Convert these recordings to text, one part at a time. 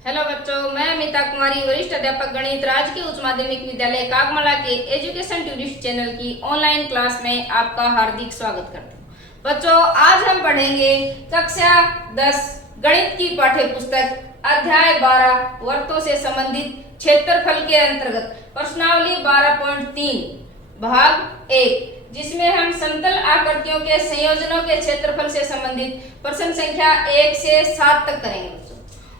Hello बच्चों, मैं अमिता कुमारी, वरिष्ठ अध्यापक गणित, राजकीय उच्च माध्यमिक विद्यालय कागमाला के एजुकेशन टूरिस्ट चैनल की ऑनलाइन क्लास में आपका हार्दिक स्वागत करती हूँ। बच्चों, आज हम पढ़ेंगे कक्षा 10 गणित की पाठ्य पुस्तक अध्याय 12 वर्तों से संबंधित क्षेत्रफल के अंतर्गत प्रश्नावली 12.3 भाग 1, जिसमें हम समतल आकृतियों के संयोजनों के क्षेत्रफल से संबंधित प्रश्न संख्या 1 से 7 तक करेंगे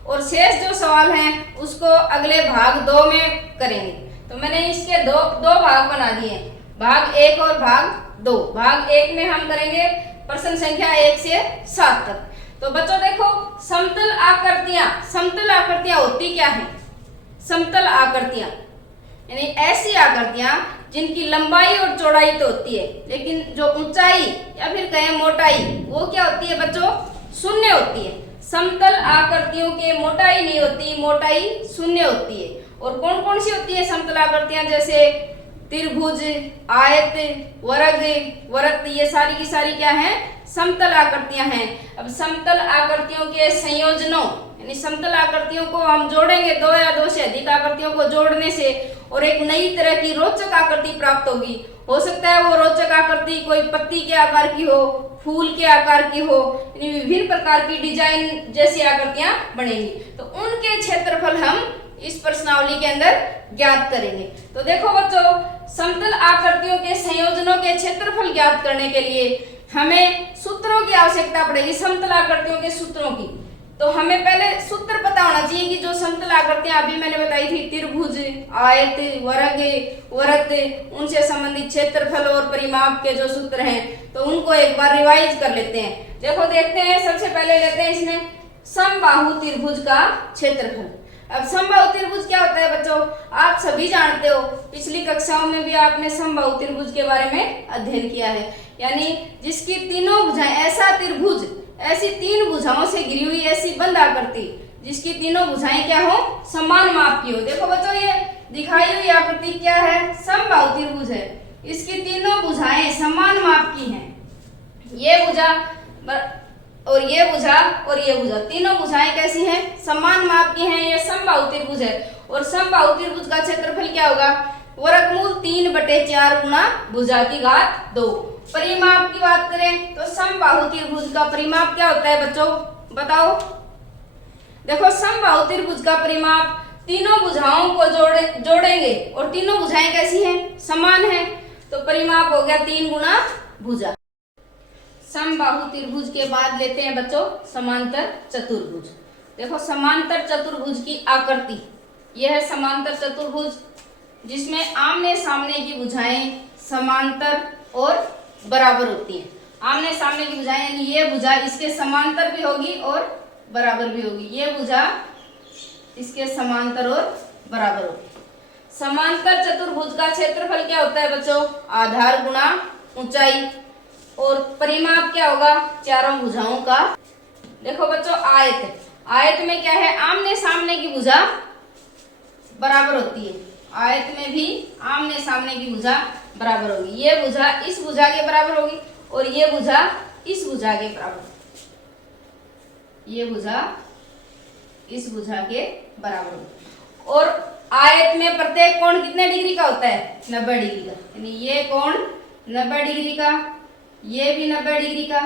और शेष जो सवाल हैं उसको अगले भाग 2 में करेंगे। तो मैंने इसके दो भाग बना दिए, भाग 1 और भाग 2। भाग 1 में हम करेंगे प्रश्न संख्या 1 से 7 तक। तो बच्चों देखो, समतल आकृतियां होती क्या हैं? समतल आकृतियां यानी ऐसी आकृतियां जिनकी लंबाई और चौड़ाई तो होती है, लेकिन जो ऊंचाई या फिर कहें मोटाई, वो क्या होती है बच्चों? शून्य होती है। समतल आकृतियों के मोटाई नहीं होती, मोटाई शून्य होती है। और कौन कौन सी होती है समतल आकृतियां? जैसे त्रिभुज, आयत, वर्ग, वृत्त, ये सारी की सारी क्या हैं? समतल आकृतियां हैं। अब समतल आकृतियों के संयोजनों यानी समतल आकृतियों को हम जोड़ेंगे, 2 या 2 से अधिक आकृतियों को जोड़ने से और एक नई तरह की रोचक आकृति प्राप्त होगी। हो सकता है वो रोचक आकृति कोई पत्ती के आकार की हो, फूल के आकार की हो, विभिन्न प्रकार की डिजाइन जैसी आकृतियां बनेंगी। तो उनके क्षेत्रफल हम इस प्रश्नावली के अंदर ज्ञात करेंगे। तो देखो बच्चों, समतल आकृतियों के संयोजनों के क्षेत्रफल ज्ञात करने के लिए हमें सूत्रों की आवश्यकता पड़ेगी, समतल आकृतियों के सूत्रों की। तो हमें पहले सूत्र पता होना चाहिए कि जो समतल आकृतियां अभी मैंने बताई थी, त्रिभुज, आयत, वर्ग, वृत्त, उनसे संबंधित क्षेत्रफल और परिमाप के जो सूत्र हैं, तो उनको एक बार रिवाइज कर लेते हैं। देखो देखते हैं, सबसे पहले लेते हैं इसमें समबाहु त्रिभुज का क्षेत्रफल। अब समबाहु त्रिभुज क्या होता है बच्चों? आप सभी जानते हो, पिछली कक्षाओं में भी आपने समबाहु त्रिभुज के बारे में अध्ययन किया है। यानी जिसकी तीनों भुजाएं, ऐसा त्रिभुज, ऐसी 3 भुजाओं से घिरी हुई ऐसी बंद आकृति जिसकी तीनों भुजाएं क्या हो? समान माप की हो। देखो बच्चों, ये दिखाई हुई आकृति क्या है? समबाहु त्रिभुज है। इसकी तीनों भुजाएं समान माप की हैं। ये भुजा और ये भुजा और ये भुजा, तीनों भुजाएं कैसी हैं? समान माप की हैं। ये समबाहु त्रिभुज है। और समबाहु त्रिभुज का क्षेत्रफल क्या होगा? वर्गमूल 3/4 गुना भुजा की घात 2। परिमाप की बात करें तो समबाहु त्रिभुज का परिमाप क्या होता है बच्चों? बताओ। देखो, समबाहु त्रिभुज का परिमाप, तीनों भुजाओं को जोड़ेंगे और तीनों भुजाएं कैसी हैं? समान हैं। तो परिमाप हो गया 3 गुना भुजा। समबाहु त्रिभुज के बाद लेते हैं बच्चों समांतर चतुर्भुज। देखो, समांतर चतुर्भुज की आकृति यह है समांतर चतुर्भुज, जिसमें आमने सामने की भुजाएं समांतर और बराबर होती हैं। आमने सामने की भुजाएं यानी ये भुजा इसके समांतर भी होगी और बराबर भी होगी, ये भुजा इसके समांतर और बराबर होगी। समांतर चतुर्भुज का क्षेत्रफल क्या होता है बच्चों? आधार गुना ऊंचाई। और परिमाप क्या होगा? चारों भुजाओं का। देखो बच्चों, आयत में क्या है? आमने सामने की भुजा बराबर होती है। आयत में भी आमने सामने की भुजा बराबर होगी। ये भुजा इस भुजा के बराबर होगी और ये भुजा इस भुजा के बराबर, ये भुजा इस भुजा के बराबर होगी। और आयत में प्रत्येक कोण कितने डिग्री का होता है? 90 डिग्री का। यानी ये कोण 90 डिग्री का, ये भी 90 डिग्री का,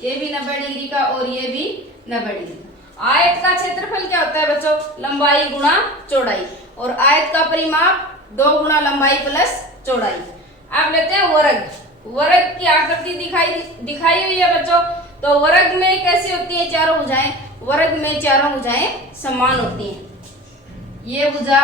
ये भी 90 डिग्री का और ये भी 90 डिग्री का। आयत का क्षेत्रफल क्या होता है बच्चों? लंबाई गुणा चौड़ाई। और आयत का परिमाप 2 गुना लंबाई प्लस चौड़ाई। अब लेते हैं वर्ग। वर्ग की आकृति दिखाई हुई है बच्चों। तो वर्ग में कैसी होती है चारों भुजाएं? वर्ग में चारों भुजाएं समान होती हैं। ये भुजा,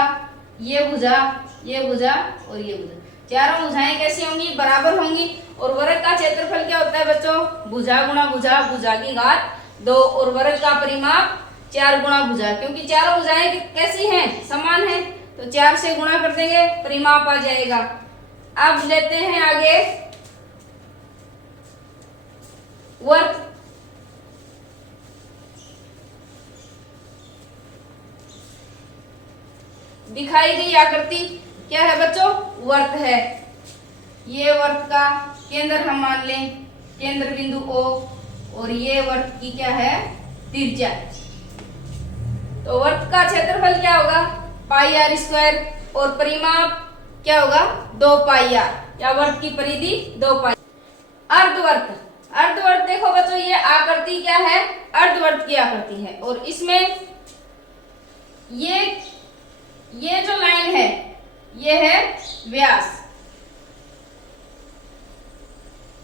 ये भुजा, ये भुजा और ये भुजा, चारों भुजाएं कैसी होंगी? बराबर होंगी। और वर्ग का क्षेत्रफल क्या होता है बच्चों? भुजा गुणा भुजा, भुजा की घात 2। और वर्ग का परिमाप 4 गुणा भुजा, क्योंकि चारों भुजाएं कैसी हैं? समान हैं। तो 4 से गुणा कर देंगे, परिमाप आ जाएगा। अब लेते हैं आगे वर्ग। दिखाई गई आकृति क्या है बच्चों? वर्त है। ये वर्त का केंद्र हम मान लें केंद्र बिंदु O, और ये वर्त की क्या है? त्रिज्या। तो वर्त का क्षेत्रफल क्या होगा पाई आर स्क्वायर और परिमाप क्या होगा 2 पाई आर, या वर्त की परिधि 2 पाई। अर्धवर्त, अर्धवर्त देखो बच्चों ये आकृति क्या है अर्धवर्त की आकृति है और इसमें ये जो लाइन है ये है व्यास।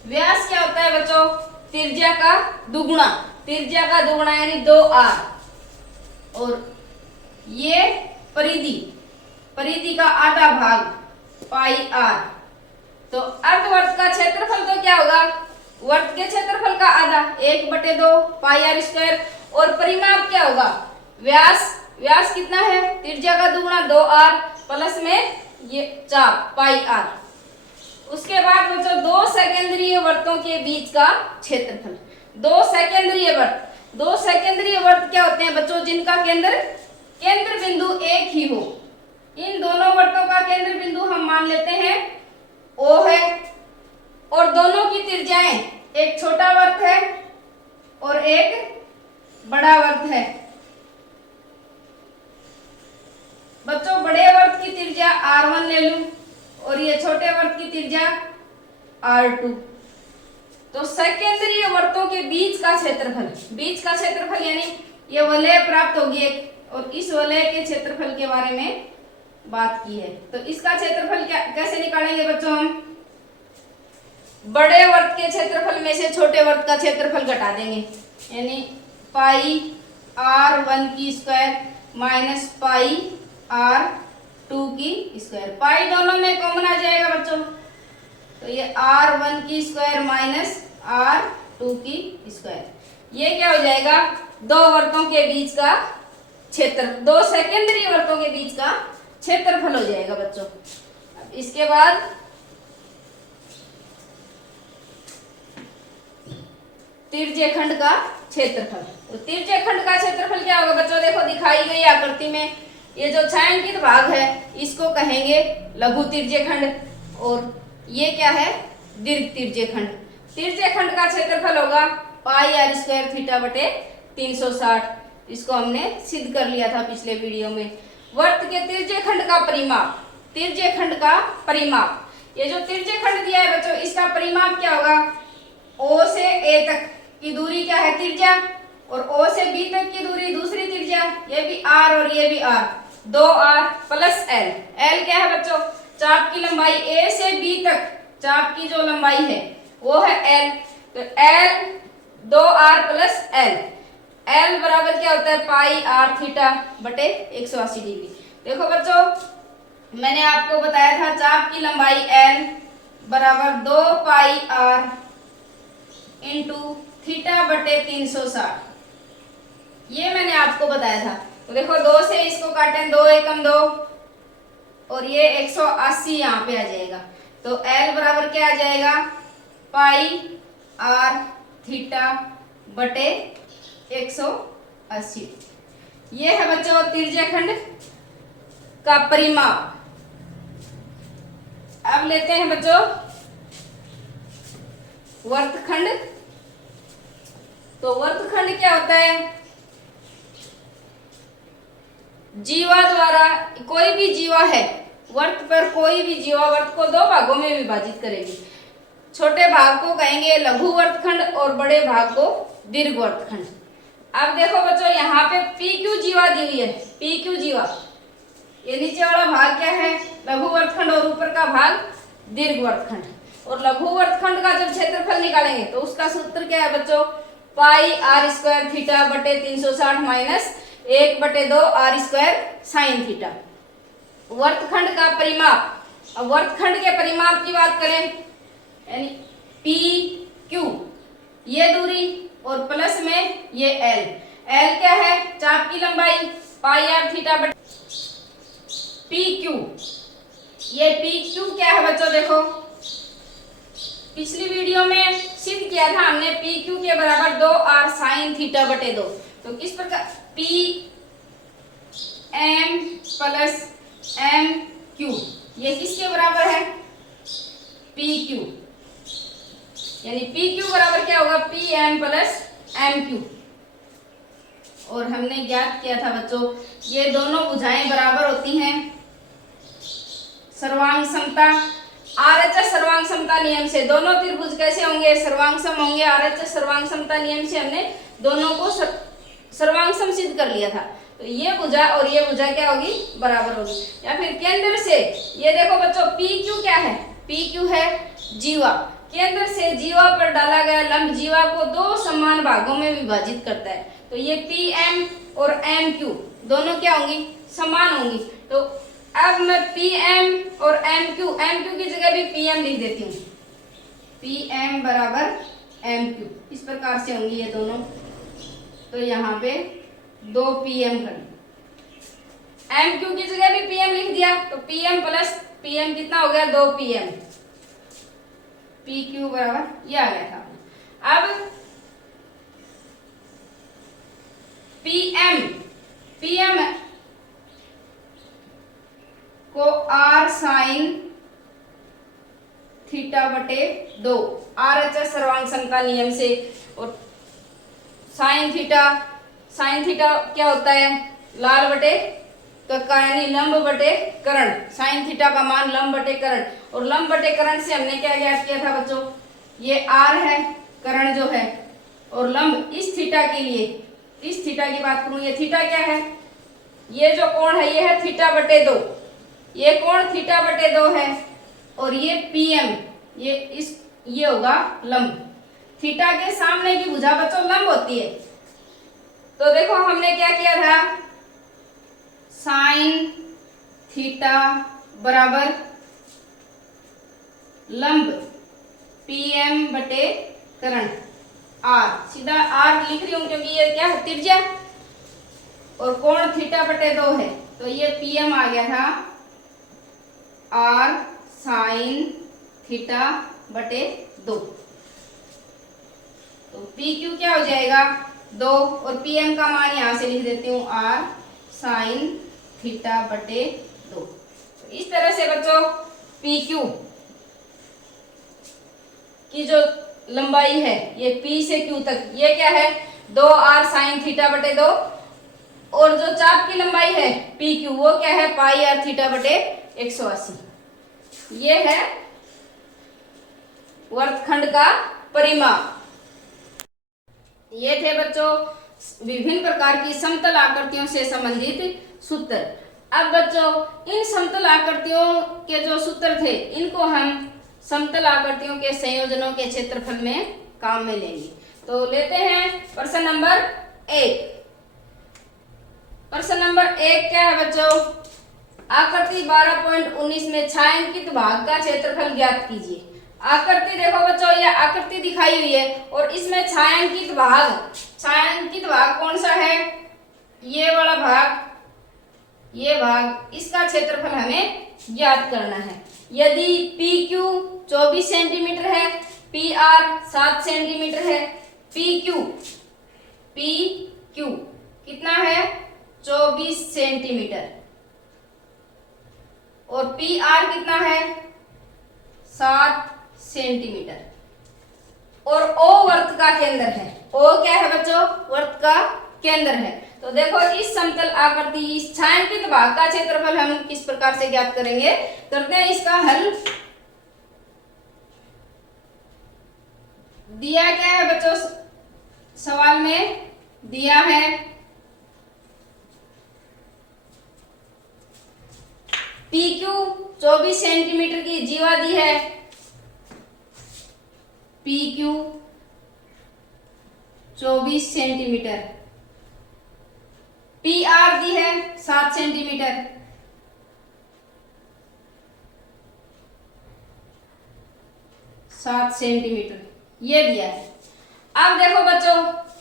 व्यास क्या होता है बच्चों त्रिज्या का दुगुना, त्रिज्या का दुगुना यानी 2r, और ये परिधि, परिधि का आधा भाग पाई आर। तो अर्धवर्त का क्षेत्रफल तो क्या होगा वर्त के क्षेत्रफल का आधा 1/2 पाई आर स्क्वायर, और परिमाप क्या होगा व्यास, व्यास कितना है त्रिज्या का दुगुना 2r प्लस में ये 4 पाई आर। उसके बाद बच्चों 2 सेकेंद्रीय वर्तों के बीच का क्षेत्रफल। 2 सेकेंद्रीय वर्त, 2 सेकेंद्रीय वर्त क्या होते हैं बच्चों जिनका केंद्र बिंदु एक ही हो। इन दोनों वर्तों का केंद्र बिंदु हम मान लेते हैं O है, और दोनों की त्रिज्याएं एक छोटा वर्त है और एक बड़ा वर्त है। बच्चों बड़े वर्त की त्रिज्या r1 ले लूं और ये छोटे वर्त की त्रिज्या r2। तो सेकेंद्रीय वर्तों के बीच का क्षेत्रफल, बीच का क्षेत्रफल यानी ये वलय प्राप्त होगी एक, और इस वलय के क्षेत्रफल के बारे में बात की है। तो इसका क्षेत्रफल क्या कैसे निकालेंगे बच्चों हम बड़े वर्त के क्षेत्रफल में से छोटे वर्त का क्षेत्रफल घटा देंगे, यानी पाई r1 की स्क्वायर माइनस पाई r2 की स्क्वायर। पाई दोनों में कॉमन आ जाएगा बच्चों, तो ये r1 की स्क्वायर माइनस r2 की स्क्वायर, ये क्या हो जाएगा 2 वर्तों के बीच का क्षेत्र, 2 सेकेंडरी वर्तों के बीच का क्षेत्रफल हो जाएगा बच्चों। अब इसके बाद तिर्यखंड का क्षेत्रफल। तो तिर्यखंड का क्षेत्रफल क्या होगा बच्चों देखो दिखाई गई आकृति में ये जो छायांकित भाग है इसको कहेंगे लघु तिर्यखंड, और ये क्या है दीर्घ तिर्यखंड। तिर्यखंड का क्षेत्रफल होगा पाई आर स्क्वायर थीटा बटे 360, इसको हमने सिद्ध कर लिया था पिछले वीडियो में। वर्त के तिर्यखंड का परिमाप, तिर्यखंड का परिमाप, ये जो तिर्यखंड दिया है बच्चों इसका परिमाप क्या होगा O से A तक की दूरी क्या है त्रिज्या, और O से B तक की दूरी दूसरी त्रिज्या, ये भी R और ये भी R, 2r plus L। L क्या है बच्चों चाप की लंबाई A से B तक, चाप की जो लंबाई है वो है L, तो L 2r plus L, L बराबर क्या होता है पाई आर थीटा बटे 180 डिग्री। देखो बच्चों मैंने आपको बताया था चाप की लंबाई L बराबर 2 पाई आर इंटू थीटा बटे 360, ये मैंने आपको बताया था। तो देखो 2 से इसको काटें 2 एकम 2 और ये 180 यहाँ पे आ जाएगा, तो L बराबर क्या आ जाएगा पाई आर थीटा बटे 180। ये है बच्चों तिर्यखंड का परिमाप। अब लेते हैं बच्चों वर्तखंड। तो वर्तखंड क्या होता है जीवा द्वारा, कोई भी जीवा है वर्त पर, कोई भी जीवा वर्त को 2 भागों में विभाजित करेगी। छोटे भाग को कहेंगे लघु वर्तखंड और बड़े भाग को दीर्घ वर्तखंड। अब देखो बच्चों यहाँ पे PQ जीवा दी हुई है, PQ जीवा, ये नीचे वाला भाग क्या है लघु वर्तखंड और ऊपर का भाग दीर्घ वर्तखंड। और लघु वर्तखंड का जब क्षेत्रफल निकालेंगे तो उसका सूत्र क्या है बच्चों पाई आर स्क्वायर थीटा बटे 360 minus 1/2 R square sine theta. वर्तखंड का परिमाप, अब वर्तखंड के परिमाप की बात करें यानी PQ ये दूरी और प्लस में ये L, L क्या है चाप की लंबाई पाई आर थीटा बटे PQ, ये PQ क्या है बच्चों देखो पिछली वीडियो में सिद्ध किया था हमने PQ के बराबर 2r साइन थीटा बटे 2। तो किस प्रकार PM प्लस MQ ये किसके बराबर है PQ, यानी PQ बराबर क्या होगा PM प्लस MQ। और हमने ज्ञात किया था बच्चों ये दोनों भुजाएं बराबर होती हैं सर्वांग समता आरएचएस सर्वांग समता नियम से। दोनों त्रिभुज कैसे होंगे? सर्वांग सम होंगे। आरएचएस सर्वांग समता नियम से हमने दोनों को सर्वांग सम सिद्ध कर लिया था। तो ये भुजा और ये भुजा क्या होगी? बराबर होगी। या फिर केंद्र से ये देखो बच्चों पी क्यू क्या है? पी क्यू है जीवा। केंद्र से जीवा पर डाला गया लंब जीवा को दो समान भागों में विभाजित करता है। तो ये पी एम और एम क्यू दोनों क्या होंगी? समान होंगी। तो अब मैं पी एम और एम क्यू की जगह भी पी एम लिख देती हूँ। पी एम बराबर एम क्यू इस प्रकार से होंगी ये दोनों। तो यहाँ पे 2 पी एम कर एम क्यू की जगह भी पी एम लिख दिया। तो P M plus P M कितना हो गया? 2 पी एम। पी क्यू बराबर ये आ गया था। अब पी एम को आर साइन थीटा बटे 2 आरएचएस सर्वांग समता नियम से। और साइन थीटा क्या होता है? लाल बटे कक्का यानी लंब बटे कर्ण। साइन थीटा का मान लंब बटे कर्ण। और लंब बटे कर्ण से हमने क्या ज्ञात किया था बच्चों? ये आर है कर्ण जो है और लंब इस थीटा के लिए, इस थीटा की बात करूं, ये थीटा क्या है? ये जो कोण है ये है थीटा बटे 2। ये कोण थीटा बटे 2 है और ये पीएम ये होगा लंब। थीटा के सामने की भुजा बच्चों लंब होती है। तो देखो हमने क्या किया था? साइन थीटा बराबर लंब पीएम बटे कर्ण आर। सीधा आर लिख रही हूं क्योंकि ये क्या है? त्रिज्या। और कोण थीटा बटे 2 है तो ये पीएम आ गया था आर साइन थीटा बटे 2। तो पी क्यू क्या हो जाएगा? 2 और पीएम का मान यहां से लिख देती हूँ आर साइन थीटा बटे 2। तो इस तरह से बच्चों पी क्यू की जो लंबाई है ये पी से क्यू तक ये क्या है? 2 आर साइन थीटा बटे 2। और जो चाप की लंबाई है पी क्यू वो क्या है? पाई आर थीटा बटे 180। ये है वर्तखंड का परिमाप। ये थे बच्चों विभिन्न प्रकार की समतल आकृतियों से संबंधित सूत्र। अब बच्चों इन समतल आकृतियों के जो सूत्र थे इनको हम समतल आकृतियों के संयोजनों के क्षेत्रफल में काम में लेंगे। तो लेते हैं प्रश्न नंबर 1। प्रश्न नंबर 1 क्या है बच्चों? आकृति 12.19 में छायांकित भाग का क्षेत्रफल ज्ञात कीजिए। आकृति देखो बच्चों ये आकृति दिखाई हुई है और इसमें छायांकित भाग कौन सा है? ये वाला भाग, ये भाग, इसका क्षेत्रफल हमें ज्ञात करना है। यदि पी क्यू 24 सेंटीमीटर है, पी आर 7 सेंटीमीटर है, पी क्यू कितना है? 24 सेंटीमीटर और पी आर कितना है? 7 सेंटीमीटर। और ओ वर्त का केंद्र है। ओ क्या है बच्चों? वर्त का केंद्र है। तो देखो इस समतल आकृति इस छायांकित भाग का क्षेत्रफल हम किस प्रकार से ज्ञात करेंगे? करते हैं इसका हल। दिया क्या है बच्चों? सवाल में दिया है पी क्यू 24 सेंटीमीटर की जीवा दी है। P Q 24 centimetre, P R दी है 7 सेंटीमीटर, ये दिया है। अब देखो बच्चों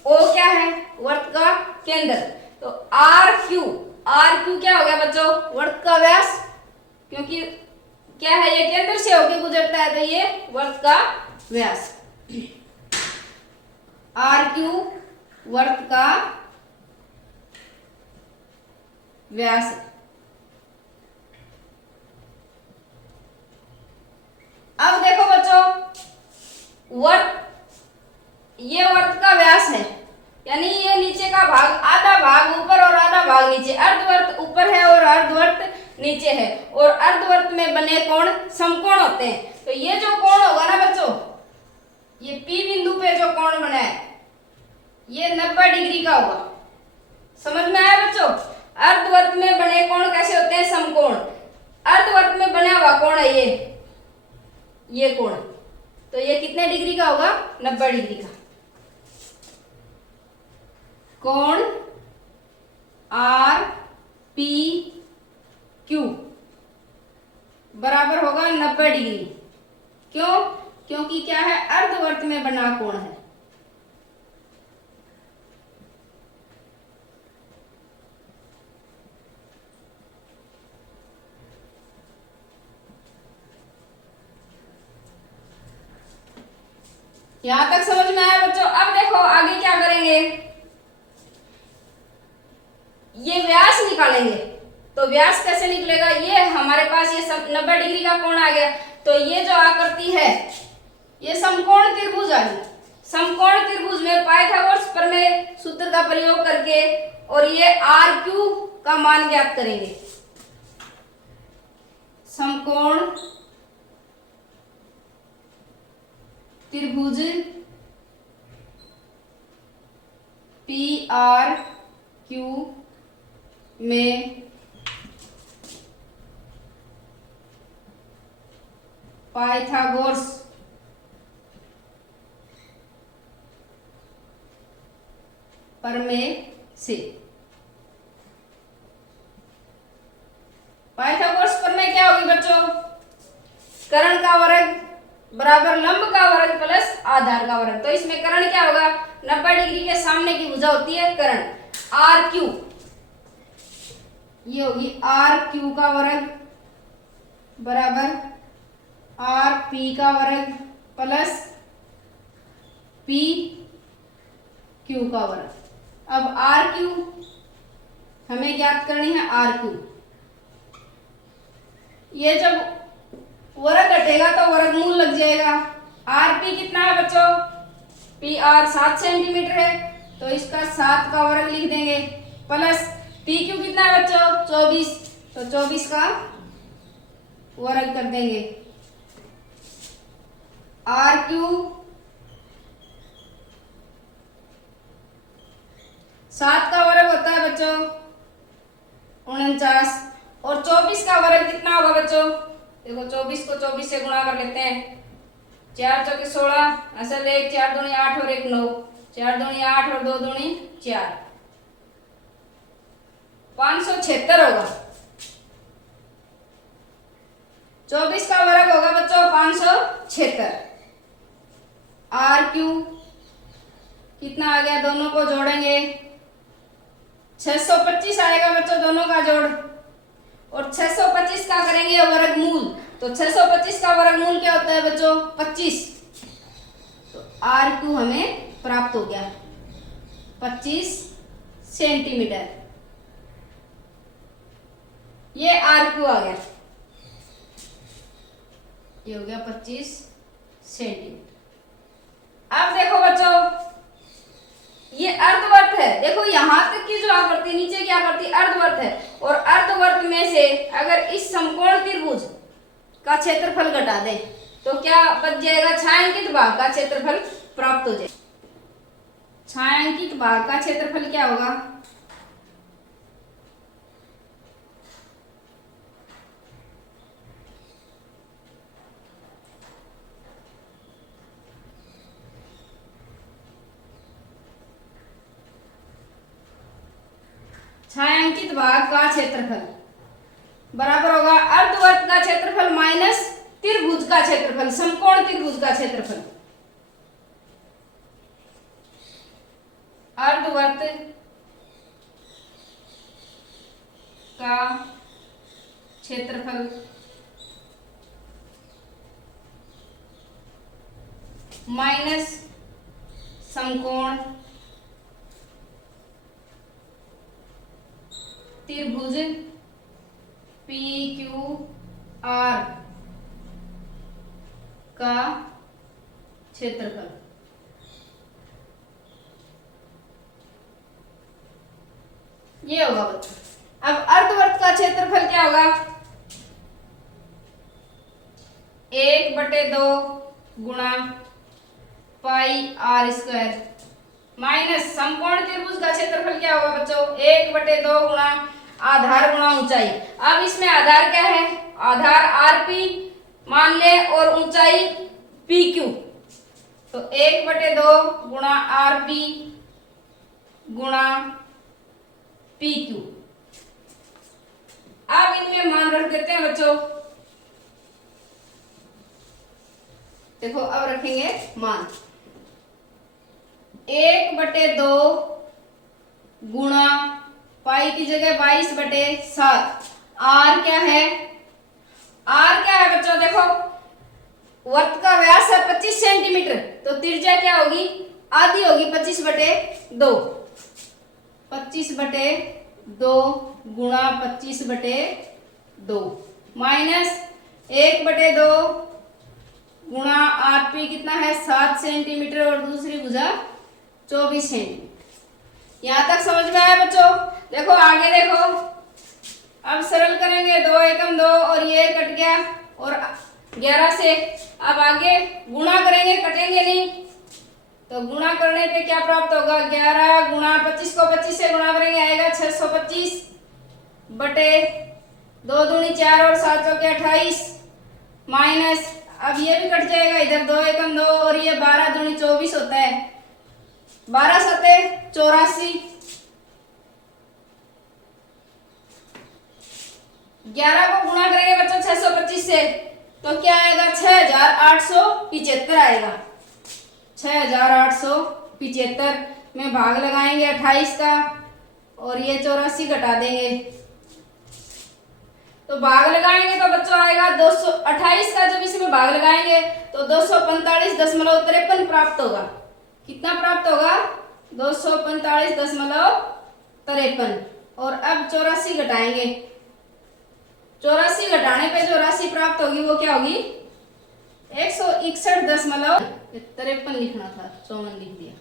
ओ क्या है? वर्त का केंद्र। तो आर क्यू क्या हो गया बच्चों? वर्त का व्यास। क्योंकि क्या है ये केंद्र से होके गुजरता है तो ये वर्त का व्यास। आर क्यू वर्त का व्यास। अब देखो बच्चों ये वर्त का व्यास है यानी ये नीचे का भाग आधा अर्धवर्त ऊपर है और अर्धवर्त नीचे है, और अर्धवर्त में बने कोण समकोण होते हैं। तो ये जो कोण होगा ना बच्चों, ये P बिंदु पे जो कोण बना है ये 90 डिग्री का होगा। समझ में आया बच्चों? अर्धवर्त में बने कोण कैसे होते हैं? समकोण। अर्धवर्त में बना हुआ कोण है ये कोण, तो ये कितने डिग्री का होगा? 90 डिग्री का। कोण आर पी क्यू बराबर होगा 90 डिग्री। क्यों? क्योंकि क्या है? अर्धवर्त में बना कोण है। यहां तक समझ में आया बच्चों? अब देखो आगे क्या करेंगे, ये व्यास निकालेंगे। तो व्यास कैसे निकलेगा? ये हमारे पास ये 90 डिग्री का कोण आ गया, तो ये जो आकृति है ये समकोण त्रिभुज आ गई। समकोण त्रिभुज में पाइथागोरस प्रमेय सूत्र का प्रयोग करके और ये आर क्यू का मान ज्ञात करेंगे। समकोण त्रिभुज पी आर क्यू में पाइथागोरस प्रमेय से। पाइथागोरस प्रमेय क्या होगी बच्चों? कर्ण का वर्ग बराबर लंब का वर्ग प्लस आधार का वर्ग। तो इसमें कर्ण क्या होगा? 90 डिग्री के सामने की भुजा होती है कर्ण। आर क्यू, ये होगी आर क्यू का वर्ग बराबर आर पी का वर्ग प्लस पी क्यू का वर्ग। अब आर क्यू हमें ज्ञात करनी है, आर क्यू। ये जब वर्ग घटेगा तो वर्गमूल लग जाएगा। आर पी कितना है बच्चों? पी आर 7 सेंटीमीटर है, तो इसका 7 का वर्ग लिख देंगे प्लस पी क्यू कितना है बच्चों? 24, तो 24 का वर्ग कर देंगे। आर क्यू 7 का वर्ग होता है बच्चों 49, और 24 का वर्ग कितना होगा बच्चों? देखो 24 को 24 से गुणा कर लेते हैं। 4 चौके 16, असल 1 4 दूनी 8 और 1 9, 4 दूनी 8 और 2 दूनी 4, 576 होगा। 24 का वर्ग होगा बच्चों 576। आर क्यू कितना आ गया? दोनों को जोड़ेंगे 625 आएगा बच्चों, दोनों का जोड़, और 625 का करेंगे वर्गमूल। तो 625 का वर्गमूल क्या होता है बच्चों? 25। तो आर क्यू हमें प्राप्त हो गया 25 सेंटीमीटर। ये आर क्यू आ गया, ये हो गया 25 सेंटीमीटर। अब देखो बच्चों ये अर्धवर्त है। देखो यहां तक की जो आकृति, नीचे की आकृति अर्धवर्त है, और अर्धवर्त में से अगर इस समकोण त्रिभुज का क्षेत्रफल घटा दें तो क्या बच जाएगा? छायांकित भाग का क्षेत्रफल प्राप्त हो जाएगा। छायांकित भाग का क्षेत्रफल क्या होगा? छायांकित भाग का क्षेत्रफल बराबर होगा अर्धवर्त का क्षेत्रफल माइनस त्रिभुज का क्षेत्रफल, समकोण त्रिभुज का क्षेत्रफल। अर्धवर्त का क्षेत्रफल माइनस समकोण त्रिभुज पी क्यू आर का क्षेत्रफल। ये होगा बच्चों। अब अर्धवृत्त का क्षेत्रफल क्या होगा? 1/2 गुणा पाई आर स्क्वायर माइनस समकोण त्रिभुज का क्षेत्रफल क्या होगा बच्चों? 1/2 गुणा आधार गुणा ऊंचाई। अब इसमें आधार क्या है? आधार आरपी मान ले और ऊंचाई पी क्यू। तो 1/2 गुणा आरपी गुणा पी क्यू। अब इनमें मान रख देते हैं बच्चों। देखो अब रखेंगे मान 1/2 गुणा पाई की जगह 22/7। आर क्या है? आर क्या है बच्चों? देखो वृत्त का व्यास है 25 सेंटीमीटर, तो त्रिज्या क्या होगी? आधी होगी 25/2। 25/2 गुणा 25/2 माइनस 1/2 गुणा आरपी कितना है? 7 सेंटीमीटर और दूसरी भुजा 24 सेंटीमीटर। यहां तक समझ में आया बच्चों? देखो आगे देखो, अब सरल करेंगे। 2 एकम 2 और ये कट गया और 11 से अब आगे गुणा करेंगे, कटेंगे नहीं। तो गुणा करने पे क्या प्राप्त होगा? 11 गुणा 25 को 25 से गुणा करेंगे आएगा 625 बटे 2 दूनी 4 और 7 चौके 28 माइनस अब ये भी कट जाएगा इधर 2 एकम 2 और ये 12 दूनी 24 होता है। 12 सते 84, 11 को गुणा करेंगे बच्चों 625 से तो क्या आएगा? 6875 आएगा। 6875 में भाग लगाएंगे 28 का और ये 84 घटा देंगे तो भाग लगाएंगे तो बच्चों आएगा 228 का। जब इसमें भाग लगाएंगे तो 245.53 प्राप्त होगा। कितना प्राप्त होगा? 245.53। और अब 84 घटाएंगे। 84 घटाने पे जो राशि प्राप्त होगी वो क्या होगी? 161.53 लिखना था, 54 लिख दिया।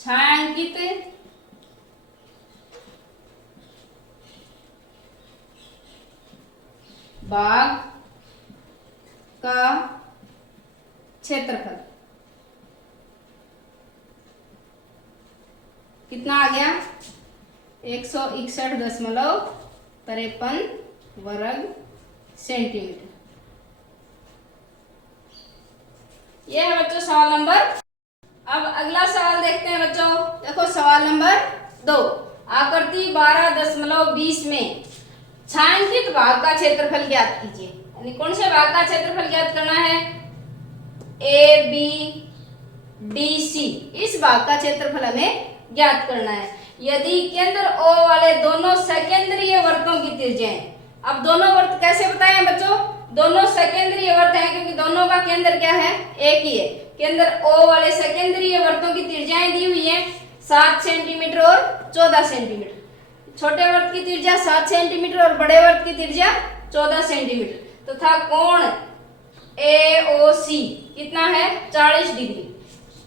छायांकित भाग का क्षेत्रफल कितना आ गया? 161.53 वर्ग सेंटीमीटर। यह है बच्चों सवाल नंबर। अब अगला सवाल देखते हैं बच्चों। देखो सवाल नंबर 2, आकृति 12.20 में छायांकित भाग का क्षेत्रफल ज्ञात कीजिए। यानी कौन से भाग का क्षेत्रफल ज्ञात करना है? ए बी डी सी, इस भाग का क्षेत्रफल हमें ज्ञात करना है। यदि केंद्र O वाले दोनों सकेंद्रीय वृत्तों की त्रिज्याएं, अब दोनों वृत्त कैसे बताए हैं बच्चों? दोनों सकेंद्रीय वृत्त हैं क्योंकि दोनों का केंद्र क्या है? एक ही है। केंद्र O वाले सकेंद्रीय वृत्तों की त्रिज्याएं दी हुई है 7 सेंटीमीटर और 14 सेंटीमीटर। छोटे वृत्त की त्रिज्या 7 सेंटीमीटर और बड़े वृत्त की त्रिज्या 14 सेंटीमीटर तथा कोण AOC कितना है? 40 डिग्री।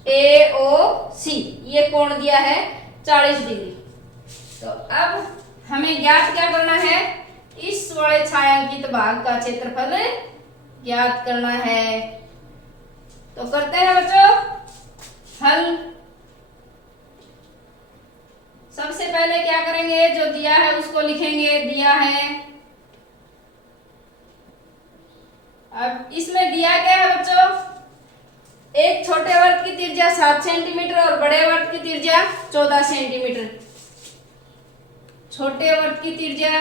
AOC ये कोण दिया है 40 डिग्री। तो अब हमें ज्ञात क्या करना है? इस वाले छायांकित भाग का क्षेत्रफल ज्ञात करना है। तो करते हैं बच्चों हल। सबसे पहले क्या करेंगे? जो दिया है उसको लिखेंगे। दिया है, अब इसमें दिया क्या है बच्चों? एक छोटे वृत्त की त्रिज्या 7 सेंटीमीटर और बड़े वृत्त की त्रिज्या 14 सेंटीमीटर। छोटे वृत्त की त्रिज्या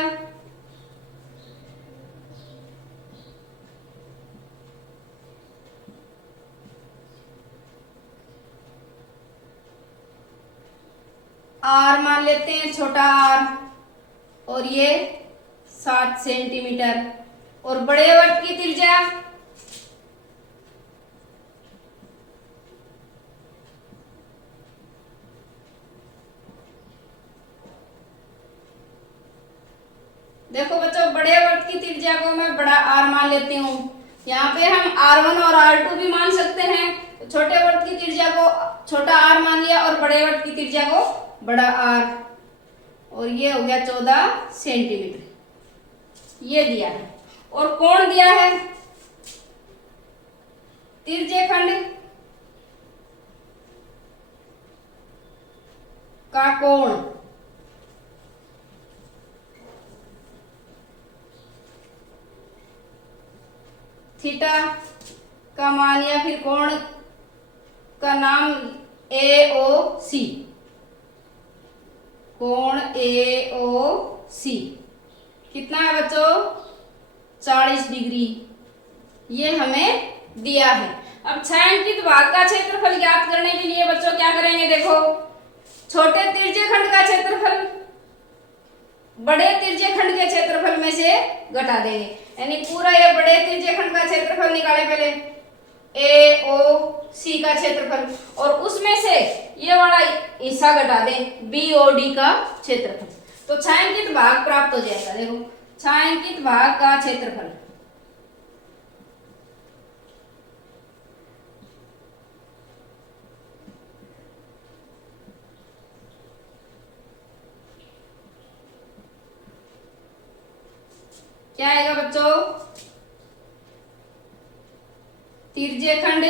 R मान लेते हैं, छोटा r, और ये 7 सेंटीमीटर। और बड़े वृत्त की त्रिज्या देखो बच्चों, बड़े वृत्त की त्रिज्या को मैं बड़ा R मान लेती हूँ। यहाँ पे हम R1 और R2 भी मान सकते हैं। तो छोटे वृत्त की त्रिज्या को छोटा r मान लिया और बड़े वृत्त की त्रिज्या को बड़ा R। और ये हो गया 14 सेंटीमीटर, ये दिया है। और कोण दिया है, तिरछे खंड का कोण थीटा का मान या फिर कोण का नाम AOC, कोण AOC कितना है बच्चों, 40 डिग्री, ये हमें दिया है। अब छायांकित भाग का क्षेत्रफल ज्ञात करने के लिए बच्चों क्या करेंगे, देखो छोटे तिरछे खंड का क्षेत्रफल बड़े तिरछे खंड के क्षेत्रफल में से घटा देंगे, यानी पूरा ये बड़े तिरछे खंड का क्षेत्रफल निकाले पहले, AOC का क्षेत्रफल, और उसमें से ये वाला हिस्सा घटा दें BOD का क्षेत्रफल, तो छायांकित भाग प्राप्त हो जाएगा। देखो छायांकित भाग का क्षेत्रफल क्या आएगा बच्चों, तिरछे खंड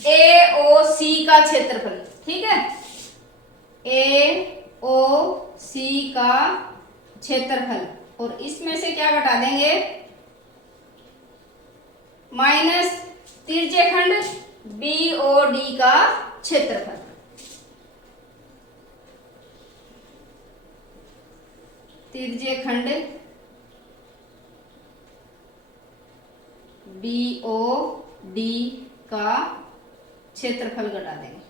AOC का क्षेत्रफल, ठीक है, AOC का क्षेत्रफल, और इसमें से क्या घटा देंगे, माइनस तिरछे खंड BOD का क्षेत्रफल। तिरछे खंड BOD का क्षेत्रफल घटा देंगे।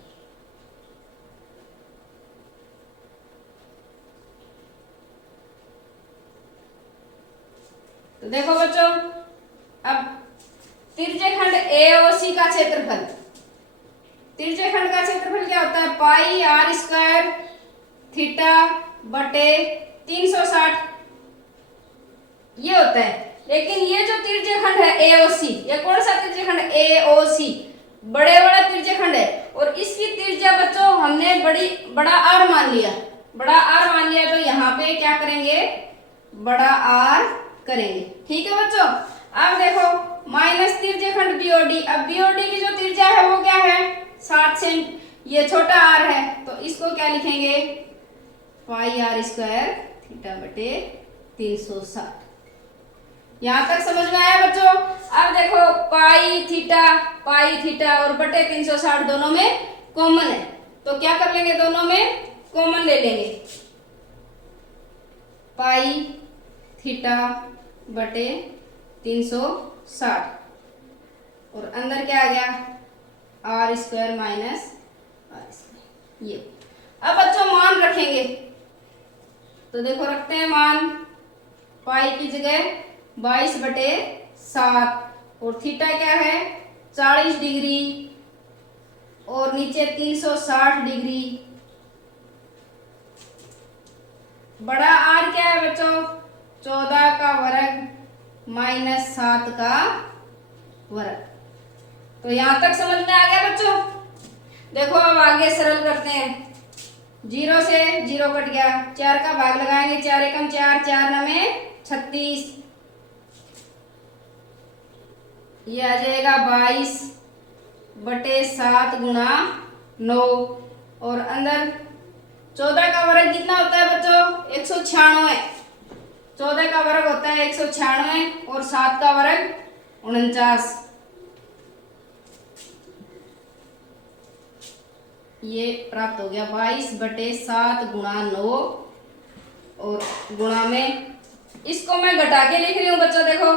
तो देखो बच्चों, अब तिरछे खंड AOC का क्षेत्रफल, तिरछे खंड का क्षेत्रफल क्या होता है, पाई R स्क्वायर थीटा बटे 360, ये होता है। लेकिन ये जो तिरछे खंड है AOC, ये कौन सा तिरछे खंड, AOC बड़े वाला तिरछे खंड है, और इसकी त्रिज्या बच्चों हमने बड़ा R मान लिया, बड़ा R मान लिया, तो यहाँ पे क्या करेंगे, बड़ा R करेंगे, ठीक है बच्चों। अब देखो माइनस तिरछे खंड BOD, अब BOD की जो त्रिज्या है वो क्या है, 60 सेंट, ये छोटा R है, तो इसको क्या लिखेंगे, पाई R स्क्वायर थीटा बटे 360। यहां तक समझ में आया बच्चों। अब देखो पाई थीटा और बटे 360 दोनों में कॉमन है, तो क्या कर लेंगे, दोनों में कॉमन ले लेंगे, पाई थीटा बटे 360, और अंदर क्या आ गया, R square minus R square, ये। अब बच्चों मान रखेंगे, तो देखो रखते हैं मान, पाई की जगह 22 बटे 7, और थीटा क्या है 40 डिग्री, और नीचे 360 डिग्री, बड़ा R क्या है बच्चों, 14 का वर्ग माइनस 7 का वर्ग। तो यहां तक समझ में आ गया बच्चों। देखो अब आगे सरल करते हैं, 0 से 0 कट गया, 4 का भाग लगाएंगे, 4 एकम 4, 4 नवे 36, ये आ जाएगा 22 बटे 7 गुणा 9, और अंदर 14 का वर्ग कितना होता है बच्चों, 196, 14 का वर्ग होता है 196, और 7 का वर्ग 49, ये प्राप्त हो गया 22 बटे 7 गुणा 9, और गुणा में इसको मैं घटा के लिख रही हूँ बच्चों। देखो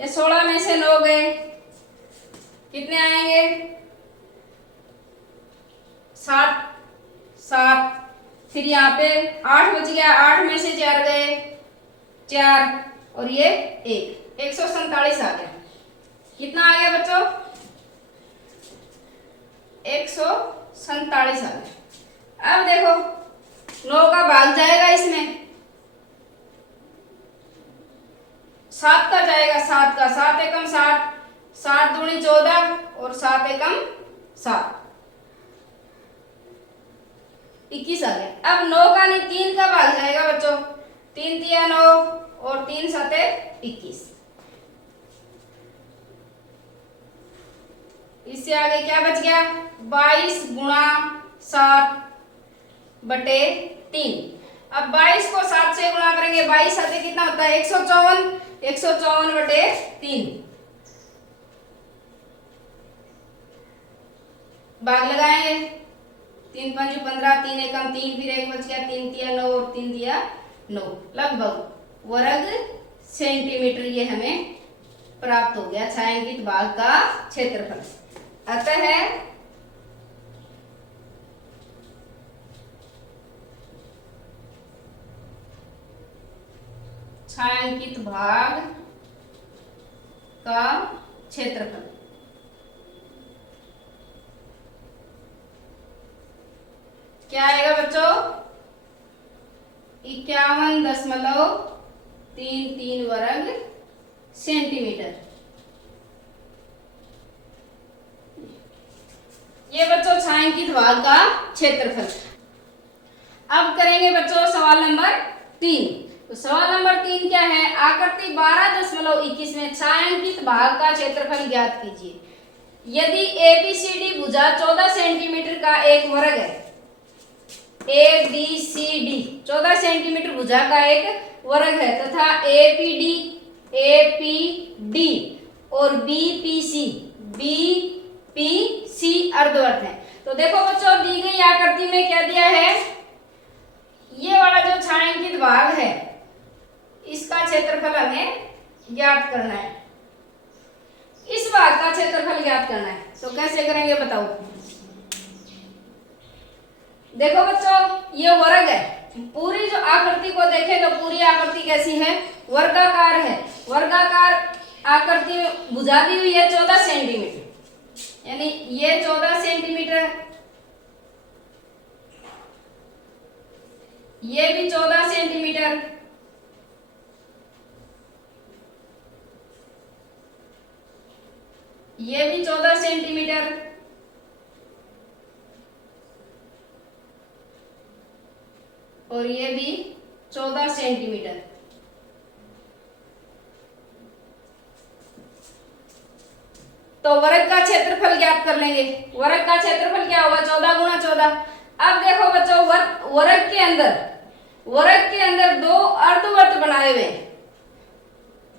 ये 16 में से 9 गए, कितने आएंगे, 7, फिर यहाँ पे 8 बच गया, 8 में से 4 गए 4, और ये 147 आ गया। कितना आ गया बच्चों, 147 आ गया। अब देखो 9 का भाग जाएगा इसमें, 7 का जाएगा, 7 का, 7 एकम 7, 7 दूनी 14, और 7 एकम 7, 21 आ गया। अब 9 का नहीं 3 का भाग जाएगा बच्चों, 3 तिया 9 और 3 सते 21। इससे आगे क्या बच गया, 22 गुणा 7 बटे 3। अब 22 को 7 से गुणा करेंगे, 22 साथे कितना होता है 154, 154 बटे 3। भाग लगाएंगे, 3 5 15, 3 एकम 3, फिर 1 बच गया, 3 तिया 9 और 3 तिया 9, लगभग वर्ग सेंटीमीटर ये हमें प्राप्त हो गया छायांकित भाग का क्षेत्रफल। अतः छायांकित भाग का क्षेत्रफल क्या आएगा बच्चों, 51.33 वर्ग सेंटीमीटर। ये बच्चों छायांकित भाग का क्षेत्रफल। अब करेंगे बच्चों सवाल नंबर 3। तो सवाल नंबर 3 क्या है, आकृति 12.21 में छायांकित भाग का क्षेत्रफल ज्ञात कीजिए। यदि एबीसीडी भुजा 14 सेंटीमीटर का एक वर्ग है, एबीसीडी 14 सेंटीमीटर भुजा का एक वर्ग है तथा एपीडी और बीपीसी अर्धवर्त है। तो देखो बच्चों दी गई आकृति में क्या दिया है, ये वाला जो छायांकित भाग है इसका क्षेत्रफल हमें ज्ञात करना है, इस भाग का क्षेत्रफल ज्ञात करना है। तो कैसे करेंगे बताओ। देखो बच्चों ये वर्ग है, पूरी जो आकृति को देखें तो पूरी आकृति कैसी है, वर्गाकार है। वर्गाकार आकृति में भुजा दी हुई है 14 सेंटीमीटर, यानी ये 14 सेंटीमीटर, ये भी 14 सेंटीमीटर, ये भी 14 सेंटीमीटर, और ये भी 14 सेंटीमीटर। तो वर्ग का क्षेत्रफल ज्ञात कर लेंगे। वर्ग का क्षेत्रफल क्या होगा, 14 गुणा 14। अब देखो बच्चों वर्ग के अंदर दो अर्धवर्त बनाए हुए,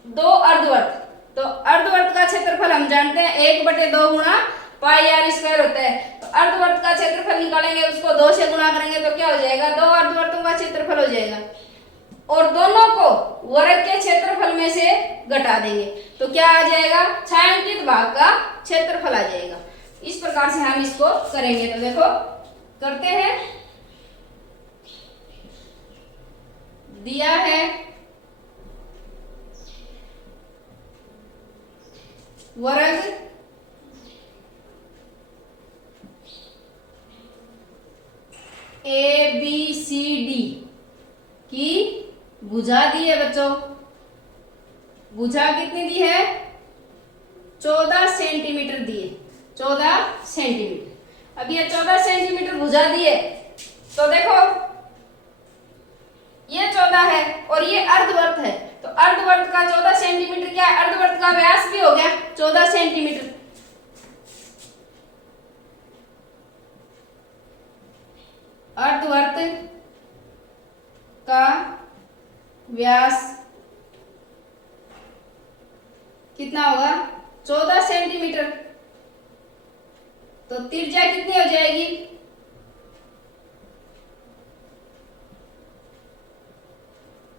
दो अर्धवर्त। तो अर्धवर्त का क्षेत्रफल हम जानते हैं 1/2 गुणा पाई आर स्क्वायर होता है। तो अर्धवर्त का क्षेत्रफल निकालेंगे, उसको 2 से गुणा करेंगे तो क्या हो जाएगा, 2 अर्धवर्तों का क्षेत्रफल हो जाएगा, और दोनों को वर्ग के क्षेत्रफल में से घटा देंगे तो क्या आ जाएगा, छायांकित भाग का क्षेत्रफल आ जाएगा। इस प्रकार से हम इसको करेंगे। तो देखो करते हैं, दिया है वर्ग ABCD की भुजा दी है बच्चों, भुजा कितनी दी है, 14 सेंटीमीटर दी है, 14 सेंटीमीटर। अब ये 14 सेंटीमीटर भुजा दी है, तो देखो ये 14 है और ये अर्धवर्त है, तो अर्धवर्त का 14 सेंटीमीटर क्या है, अर्धवर्त का व्यास भी हो गया 14 सेंटीमीटर। अर्धवर्त का व्यास कितना होगा, 14 सेंटीमीटर। तो त्रिज्या कितनी हो जाएगी,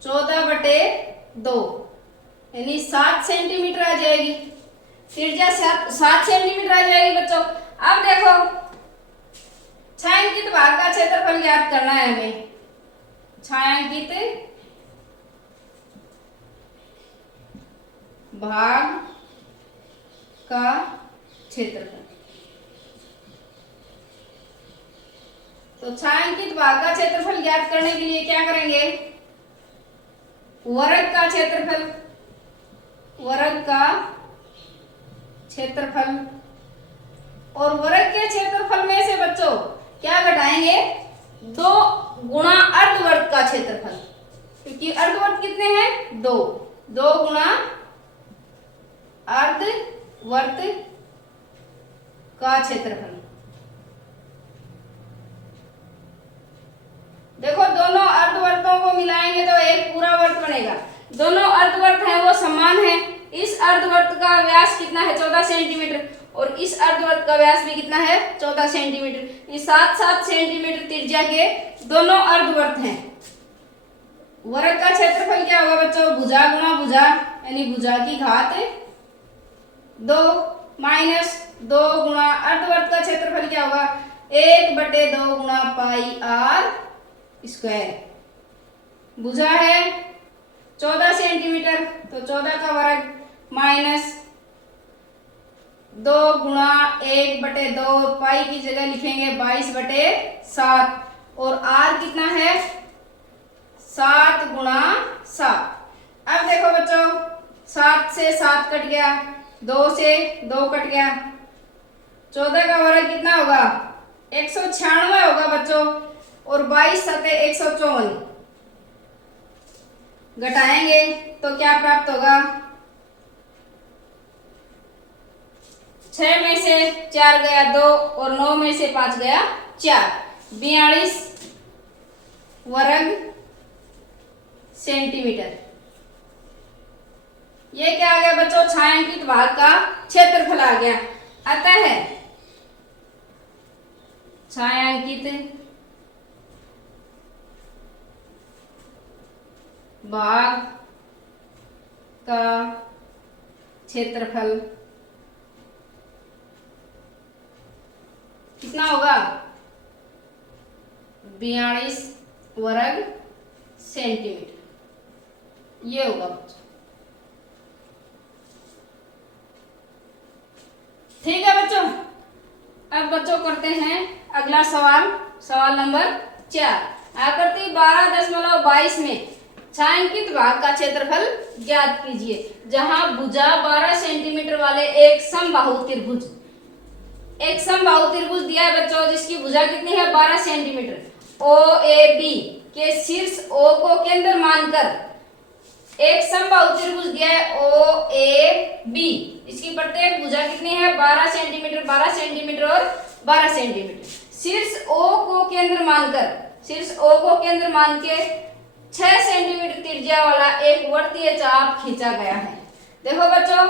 14/2 यानी 7 सेंटीमीटर आ जाएगी। त्रिज्या 7 सेंटीमीटर आ जाएगी बच्चों। अब देखो छायांकित भाग का क्षेत्रफल ज्ञात करना है हमें। छायांकित भाग का क्षेत्रफल, तो छायांकित भाग का क्षेत्रफल ज्ञात करने के लिए क्या करेंगे, वर्ग का क्षेत्रफल, वर्ग का क्षेत्रफल, और वर्ग के क्षेत्रफल में से बच्चों क्या घटाएंगे, 2 गुणा अर्धवर्त का क्षेत्रफल, क्योंकि अर्धवर्त कितने हैं 2, 2 गुणा अर्धवर्त का क्षेत्रफल। देखो दोनों अर्धवर्तों को मिलाएंगे तो एक पूरा वर्त बनेगा। दोनों अर्धवर्त हैं वो समान है। इस अर्धवर्त का व्यास कितना है 14 सेंटीमीटर और इस अर्धवर्त का व्यास भी कितना है 14 सेंटीमीटर। ये 7-7 सेंटीमीटर त्रिज्या के दोनों अर्धवर्त हैं। वर्ग का क्षेत्रफल क्या होगा बच्चों, भुजा गुणा भुजा, यानी भुजा की घात 2 माइनस 2 गुणा अर्धवर्त का क्षेत्रफल क्या होगा 1/2 गुणा पाई आर स्क्वायर। भुजा है 14 सेंटीमीटर तो 14 का वर्ग माइनस 2 गुणा 1/2, पाई की जगह लिखेंगे 22/7 और आर कितना है 7 गुणा 7। अब देखो बच्चों 7 से 7 कट गया, 2 से 2 कट गया, 14 का वर्ग कितना होगा 196 होगा बच्चों और 22 सते 154 घटाएंगे तो क्या प्राप्त होगा 6 में से 4 गया 2 और 9 में से 5 गया 4, 42 वर्ग सेंटीमीटर। ये क्या आ गया बच्चों छायांकित भाग का क्षेत्रफल आ गया। अतः छायांकित भाग का क्षेत्रफल कितना होगा 42 वर्ग सेंटीमीटर, ये होगा बच्चों। ठीक है बच्चों, अब बच्चों करते हैं अगला सवाल, सवाल नंबर 4। आकृति 12.22 में छायांकित भाग का क्षेत्रफल ज्ञात कीजिए। जहां भुजा 12 सेंटीमीटर वाले एक समबाहु त्रिभुज, एक समबाहु त्रिभुज दिया है बच्चों जिसकी भुजा कितनी है 12 सेंटीमीटर, ओ ए बी के शीर्ष ओ को केंद्र मानकर एक समबाहु त्रिभुज दिया है ओ ए बी, इसकी प्रत्येक भुजा कितनी है 12 सेंटीमीटर, 12 सेंटीमीटर और 12 सेंटीमीटर। शीर्ष ओ को केंद्र मानकर, शीर्ष ओ को केंद्र मान के 6 सेंटीमीटर त्रिज्या वाला एक वर्तीय चाप खींचा गया है। देखो बच्चों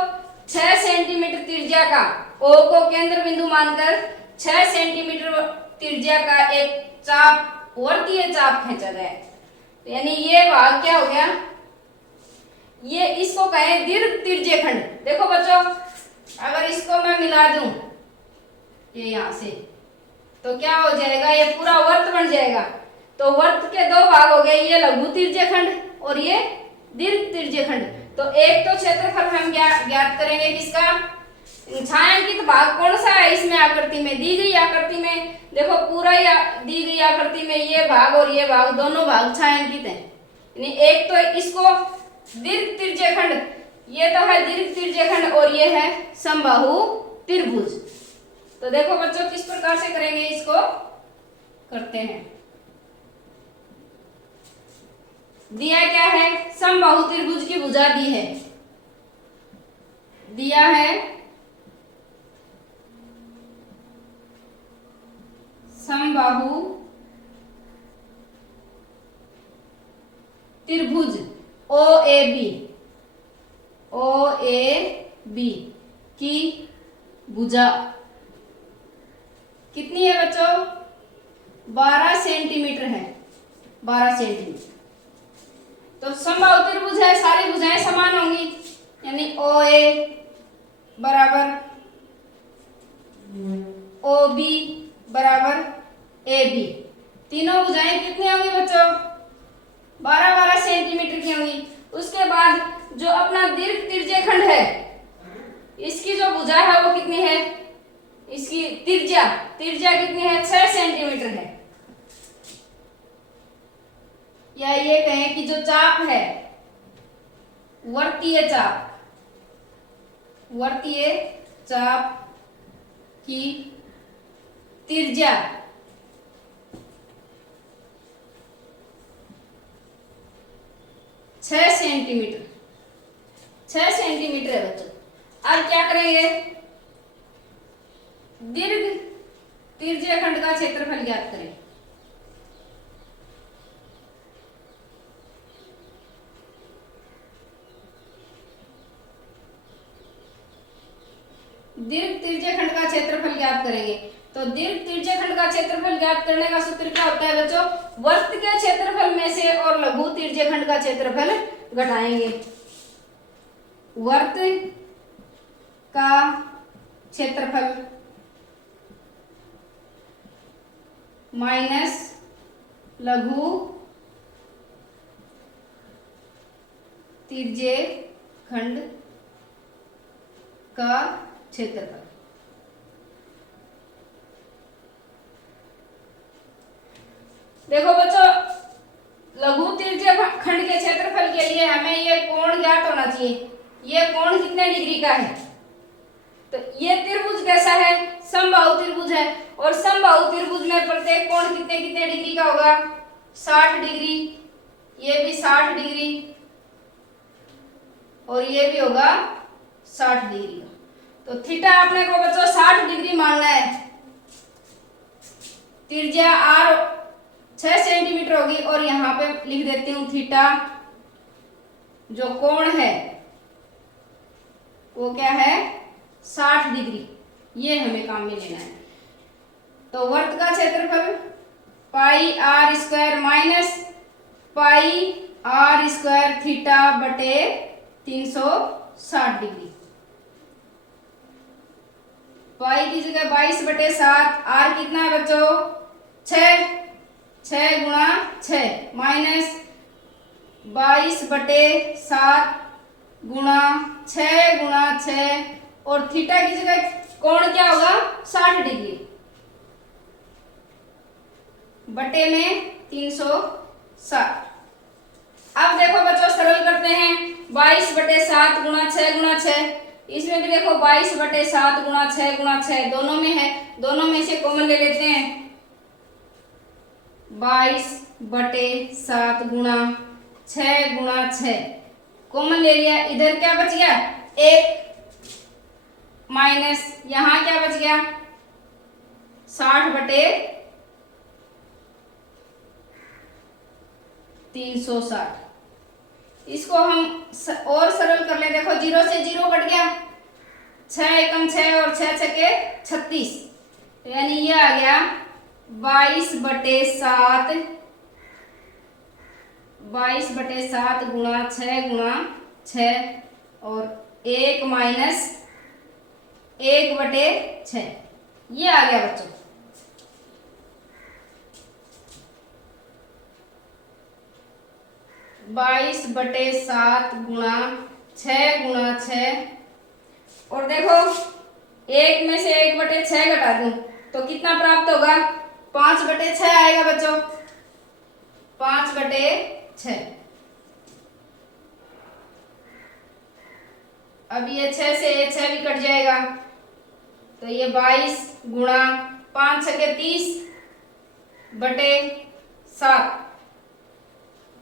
6 सेंटीमीटर त्रिज्या का ओ को केंद्र बिंदु मानकर 6 सेंटीमीटर त्रिज्या का एक चाप, वर्तीय चाप खींचा गया है। यानी ये भाग क्या हो गया, ये इसको कहें दीर्घ त्रिज्यखंड। देखो बच्चों अगर इसको मैं मिला दूं ये यहां से तो क्या हो जाएगा, ये पूरा वर्त बन जाएगा। तो वर्त के 2 भाग हो गए, ये लघु त्रिज्यखंड और ये दीर्घ त्रिज्यखंड। तो एक तो क्षेत्रफल हम ज्ञात करेंगे किसका, छायांकित भाग कौन सा है इसमें आकृति में, दी गई आकृति में देखो पूरा दी गई आकृति में ये भाग और ये भाग दोनों भाग छायांकित हैं। यानी एक तो इसको दीर्घ त्रिज्यखंड, ये तो है दीर्घ त्रिज्यखंड और ये है समबाहु त्रिभुज। तो देखो बच्चों किस प्रकार से करेंगे, इसको करते हैं। दिया क्या है, समबाहु त्रिभुज की भुजा दी है, दिया है समबाहु त्रिभुज ओ ए बी की भुजा कितनी है बच्चों 12 सेंटीमीटर है, 12 सेंटीमीटर। तो समबाहु त्रिभुज है, सारी भुजाएं समान होंगी, यानी ओ ए बराबर ओ बी बराबर ए बी। तीनों भुजाएं कितनी होंगी बच्चों 12-12 सेंटीमीटर की होंगी। उसके बाद जो अपना दीर्घ त्रिज्यखंड है इसकी जो भुजा है वो कितनी है, इसकी त्रिज्या कितनी है 6 सेंटीमीटर है। या ये कहें कि जो चाप है वर्तीय चाप की त्रिज्या 6 सेंटीमीटर, 6 सेंटीमीटर है बच्चों। अब क्या करेंगे, दीर्घ त्रिज्यीय खंड का क्षेत्रफल ज्ञात करें। दीर्घ त्रिज्यीय खंड का क्षेत्रफल ज्ञात करेंगे। तो दीर्घ त्रिज्यीय खंड का क्षेत्रफल ज्ञात करने का सूत्र क्या होता है बच्चों, वर्त के क्षेत्रफल में से और लघु त्रिज्यीय खंड का क्षेत्रफल घटाएंगे। वर्त का क्षेत्रफल माइनस लघु त्रिज्यीय खंड का क्षेत्रफल। देखो बच्चों, लघु त्रिज्यीय खंड के क्षेत्रफल के लिए हमें ये कोण ज्ञात होना चाहिए। ये कोण कितने डिग्री का है, तो ये त्रिभुज कैसा है, समबाहु त्रिभुज है। और समबाहु त्रिभुज में प्रत्येक कोण कितने कितने डिग्री का होगा, 60 डिग्री। ये भी 60 डिग्री और ये भी होगा 60 डिग्री का। तो थीटा अपने को बच्चों 60 डिग्री मानना है। त्रिज्या आर 6 सेंटीमीटर होगी और यहाँ पे लिख देती हूँ थीटा, जो कोण है वो क्या है, 60 डिग्री। ये हमें काम में लेना है। तो वर्त का क्षेत्रफल pi R square minus pi R square theta बटे 360 डिग्री। पाई की जगह 22 बटे 7, आर कितना है बच्चों, 6, 6 गुणा 6 माइनस 22 बटे 7 गुणा 6 गुणा 6 और थीटा की जगह कोण क्या होगा, 60 डिग्री बटे में 360। अब देखो बच्चों सरल करते हैं, 22 बटे 7 गुणा 6 गुणा 6, इसमें भी देखो 22 बटे 7 गुणा 6 गुणा 6 दोनों में है, दोनों में से कॉमन ले लेते हैं। 22 बटे 7 गुणा 6 गुणा 6 कॉमन ले लिया। इधर क्या बच गया, 1 माइनस यहां क्या बच गया, 60 बटे 360। इसको हम और सरल कर ले, देखो 0 से 0 कट गया, 6 एकम 6 और 6 छके 36, यानी ये आ गया 22 बटे 7 गुणा 6 गुणा 6 और 1 माइनस 1 बटे 6, ये आ गया बच्चों। बाईस बटे 7 गुणा 6 गुणा 6 और देखो 1 में से 1 बटे 6 घटा दूं तो कितना प्राप्त होगा, 5 बटे 6 आएगा बच्चों, 5 बटे 6। अब ये 6 से ये 6 भी कट जाएगा, तो ये 22 गुणा 5 छके 30 बटे 7,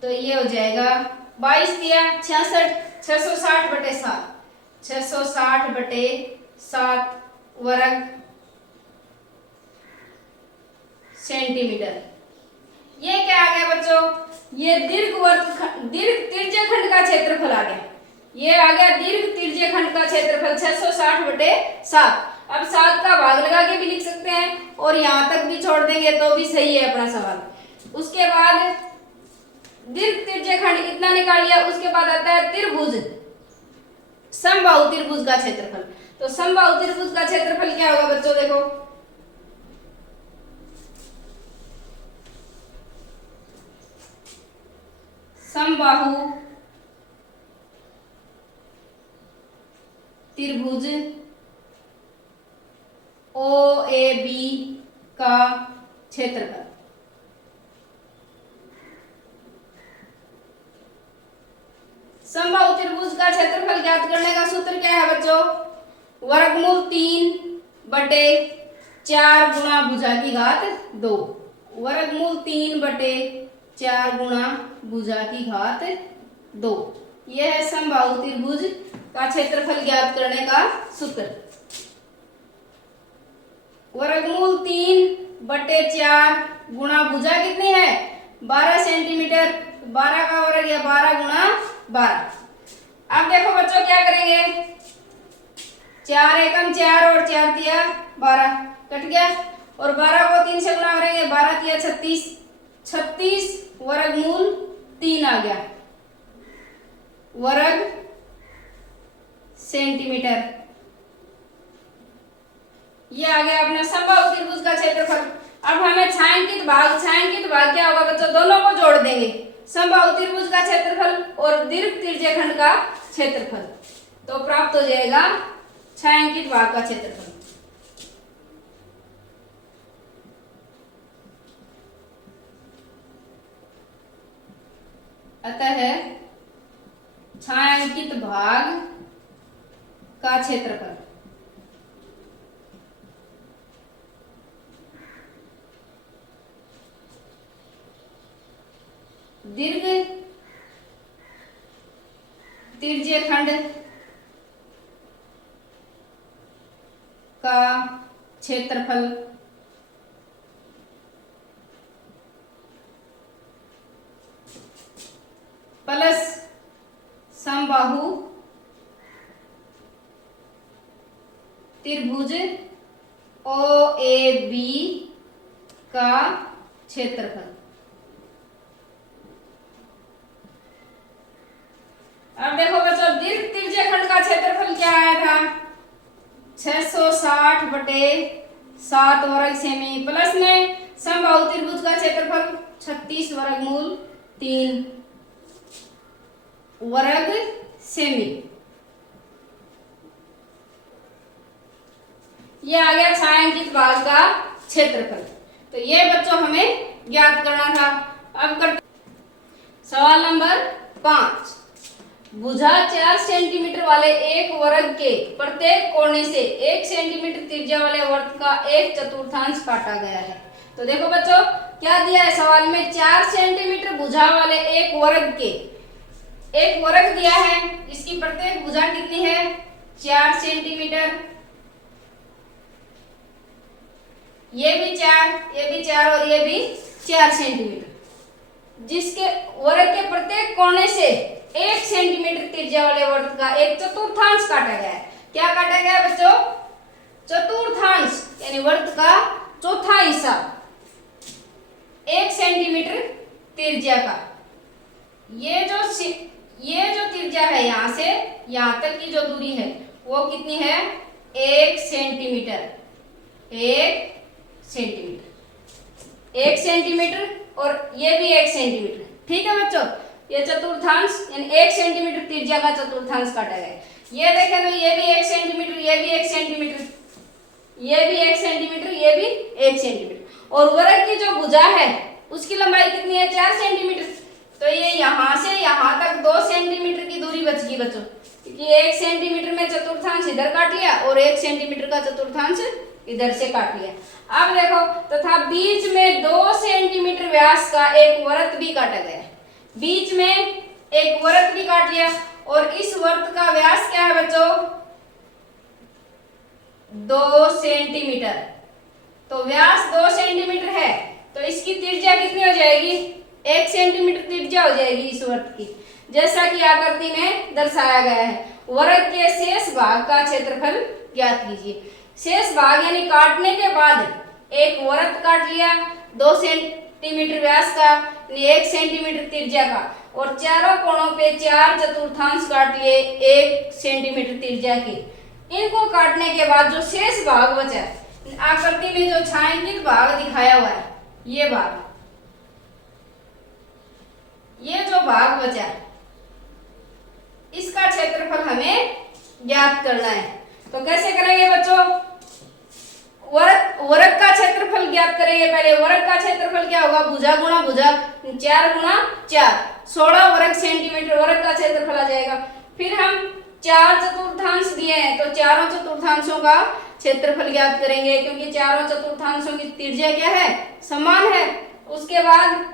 तो ये हो जाएगा 22 दिया 66, 660 बटे 7, 660 बटे 7 वर्ग सेंटीमीटर। ये क्या आ गया बच्चों, ये दीर्घ त्रिज्यीय खंड का क्षेत्रफल आ गया। ये आ गया दीर्घ त्रिज्यीय खंड का क्षेत्रफल 660 बटे 7। अब 7 का भाग लगा के भी लिख सकते हैं और यहाँ तक भी छोड़ देंगे तो भी सही है अपना सवाल। उसके बाद दीर्घ त्रिज्यीय खंड इतना निकाल लिया, उसके बाद आता है त्रिभुज, समबाहु त्रिभुज का क्षेत्रफल। तो समबाहु त्रिभुज का क्षेत्रफल क्या होगा बच्चों, देखो समबाहु त्रिभुज OAB का क्षेत्रफल। समबाहु त्रिभुज का क्षेत्रफल ज्ञात करने का सूत्र क्या है बच्चों, वर्गमूल 3 बटे 4 गुणा भुजा की घात 2, वर्गमूल 3 बटे 4 गुणा भुजा की घात 2। यह है समबाहु त्रिभुज का क्षेत्रफल ज्ञात करने का सूत्र। वर्गमूल 3/4 गुणा भुजा कितनी है 12 सेंटीमीटर, 12 का वर्ग या 12 गुणा 12। अब देखो बच्चों क्या करेंगे, 4 एकम 4 और 4 तिया 12 कट गया, और 12 को 3 से गुणा करेंगे, 12 तिया 36, 36 वर्गमूल 3 आ गया वर्ग सेंटीमीटर। ये आ गया अपना समबाहु त्रिभुज का क्षेत्रफल। अब हमें छायांकित भाग क्या होगा बच्चों, दोनों को जोड़ देंगे, समबाहु त्रिभुज का क्षेत्रफल और दीर्घ त्रिज्यखंड का क्षेत्रफल, तो प्राप्त हो जाएगा छायांकित भाग का क्षेत्रफल। अतः छायांकित भाग का क्षेत्रफल दीर्घ त्रिज्यखंड का क्षेत्रफल प्लस समबाहु त्रिभुज OAB का क्षेत्रफल। अब देखो बच्चों, दीर्घ त्रिज्यखंड का क्षेत्रफल क्या आया था 660/7 वर्ग सेमी, प्लस में समबाहु त्रिभुज का क्षेत्रफल 36 वर्गमूल 3 वर्ग सेमी। ये आ गया छायांकित भाग का क्षेत्रफल। तो ये बच्चों हमें ज्ञात करना था। अब करते सवाल नंबर 5। भुजा 4 सेंटीमीटर वाले एक वर्ग के प्रत्येक कोने से 1 सेंटीमीटर त्रिज्या वाले वर्ग का 1/4 काटा गया है। तो देखो बच्चों क्या दिया है सवाल में, 4 सेंटीमीटर भुजा वाले एक वर्ग के, एक वर्ग दिया है, इसकी प्रत्येक भुजा कितनी है 4 सेंटीमीटर, ये भी 4 और ये भी 4 सेंटीमीटर, जिसके वर्ग के प्रत्येक कोने से 1 सेंटीमीटर त्रिज्या वाले वर्ग का 1/4 काटा गया है। क्या काटा गया है बच्चों, चतुर्थांश, यानी वर्ग का चौथा हिस्सा 1 सेंटीमीटर त्रिज्या का। ये जो त्रिज्या है यहां से यहां तक की जो दूरी है वो कितनी है 1 सेंटीमीटर, 1 सेंटीमीटर और ये भी 1 सेंटीमीटर। ठीक है बच्चों, ये चतुर्थांश यानी 1 सेंटीमीटर त्रिज्या का चतुर्थांश काटा गया। ये देखें तो ये भी 1 सेंटीमीटर, ये भी 1 सेंटीमीटर, ये भी 1 सेंटीमीटर, ये भी 1 सेंटीमीटर, और वर्ग की जो भुजा है उसकी लंबाई कितनी है 4 सेंटीमीटर। तो ये यहां से यहां तक 2 सेंटीमीटर की दूरी बच गई बच्चों, क्योंकि 1 सेंटीमीटर में चतुर्थांश इधर काट लिया और 1 सेंटीमीटर का चतुर्थांश इधर से काट लिया। अब देखो तथा बीच में 2 सेंटीमीटर व्यास का एक वृत्त भी काटा गया, बीच में एक वृत्त भी काट लिया, और इस वृत्त का व्यास क्या है बच्चों 2 सेंटीमीटर। तो व्यास 2 सेंटीमीटर है, तो इसकी त्रिज्या कितनी हो जाएगी 1 सेंटीमीटर त्रिज्या हो जाएगी इस वृत्त की, जैसा कि आकृति में दर्शाया गया है। वृत्त के शेष भाग का क्षेत्रफल ज्ञात कीजिए। शेष भाग यानी काटने के बाद एक वृत्त काट लिया 2 सेंटीमीटर व्यास का, 1 सेंटीमीटर त्रिज्या का, और चारों कोणों पे 4 चतुर्थांश काट लिए 1 सेंटीमीटर त्रिज्या के। इनको काटने के बाद जो शेष भाग बचा, आकृति में जो छायांकित भाग दिखाया हुआ है, ये भाग, ये जो भाग बचा इसका क्षेत्रफल हमें ज्ञात करना है। तो कैसे करेंगे बच्चों, वर्ग का क्षेत्रफल ज्ञात करेंगे। पहले वर्ग का क्षेत्रफल क्या होगा, भुजा गुणा भुजा, 4 गुणा 4, 16 वर्ग सेंटीमीटर वर्ग का क्षेत्रफल आ जाएगा। फिर हम 4 चतुर्थांश दिए हैं, तो चारों चतुर्थांशों का क्षेत्रफल ज्ञात करेंगे, क्योंकि चारों चतुर्थांशों की त्रिज्या क्या है समान है। उसके बाद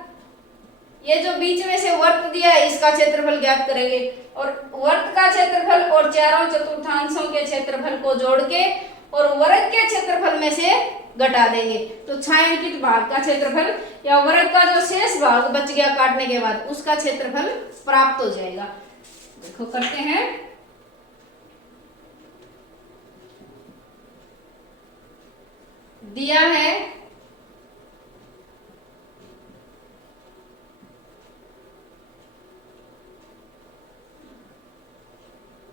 ये जो बीच में से वर्त दिया है इसका क्षेत्रफल ज्ञात करेंगे, और वर्त का क्षेत्रफल और चारों चतुर्थांशों के क्षेत्रफल को जोड़ के और वर्ग के क्षेत्रफल में से घटा देंगे, तो छायांकित भाग का क्षेत्रफल या वर्ग का जो शेष भाग बच गया काटने के बाद उसका क्षेत्रफल प्राप्त हो जाएगा। देखो करते हैं। दिया है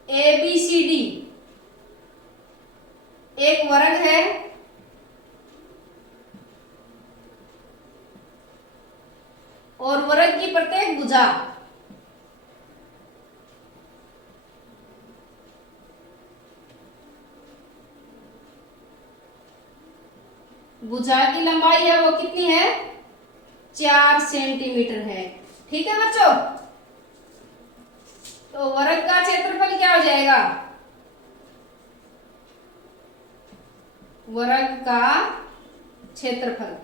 ABCD एक वर्ग है और वर्ग की प्रत्येक भुजा की लंबाई है वो कितनी है, 4 सेंटीमीटर है। ठीक है बच्चों, तो वर्ग का क्षेत्रफल क्या हो जाएगा, वर्ग का क्षेत्रफल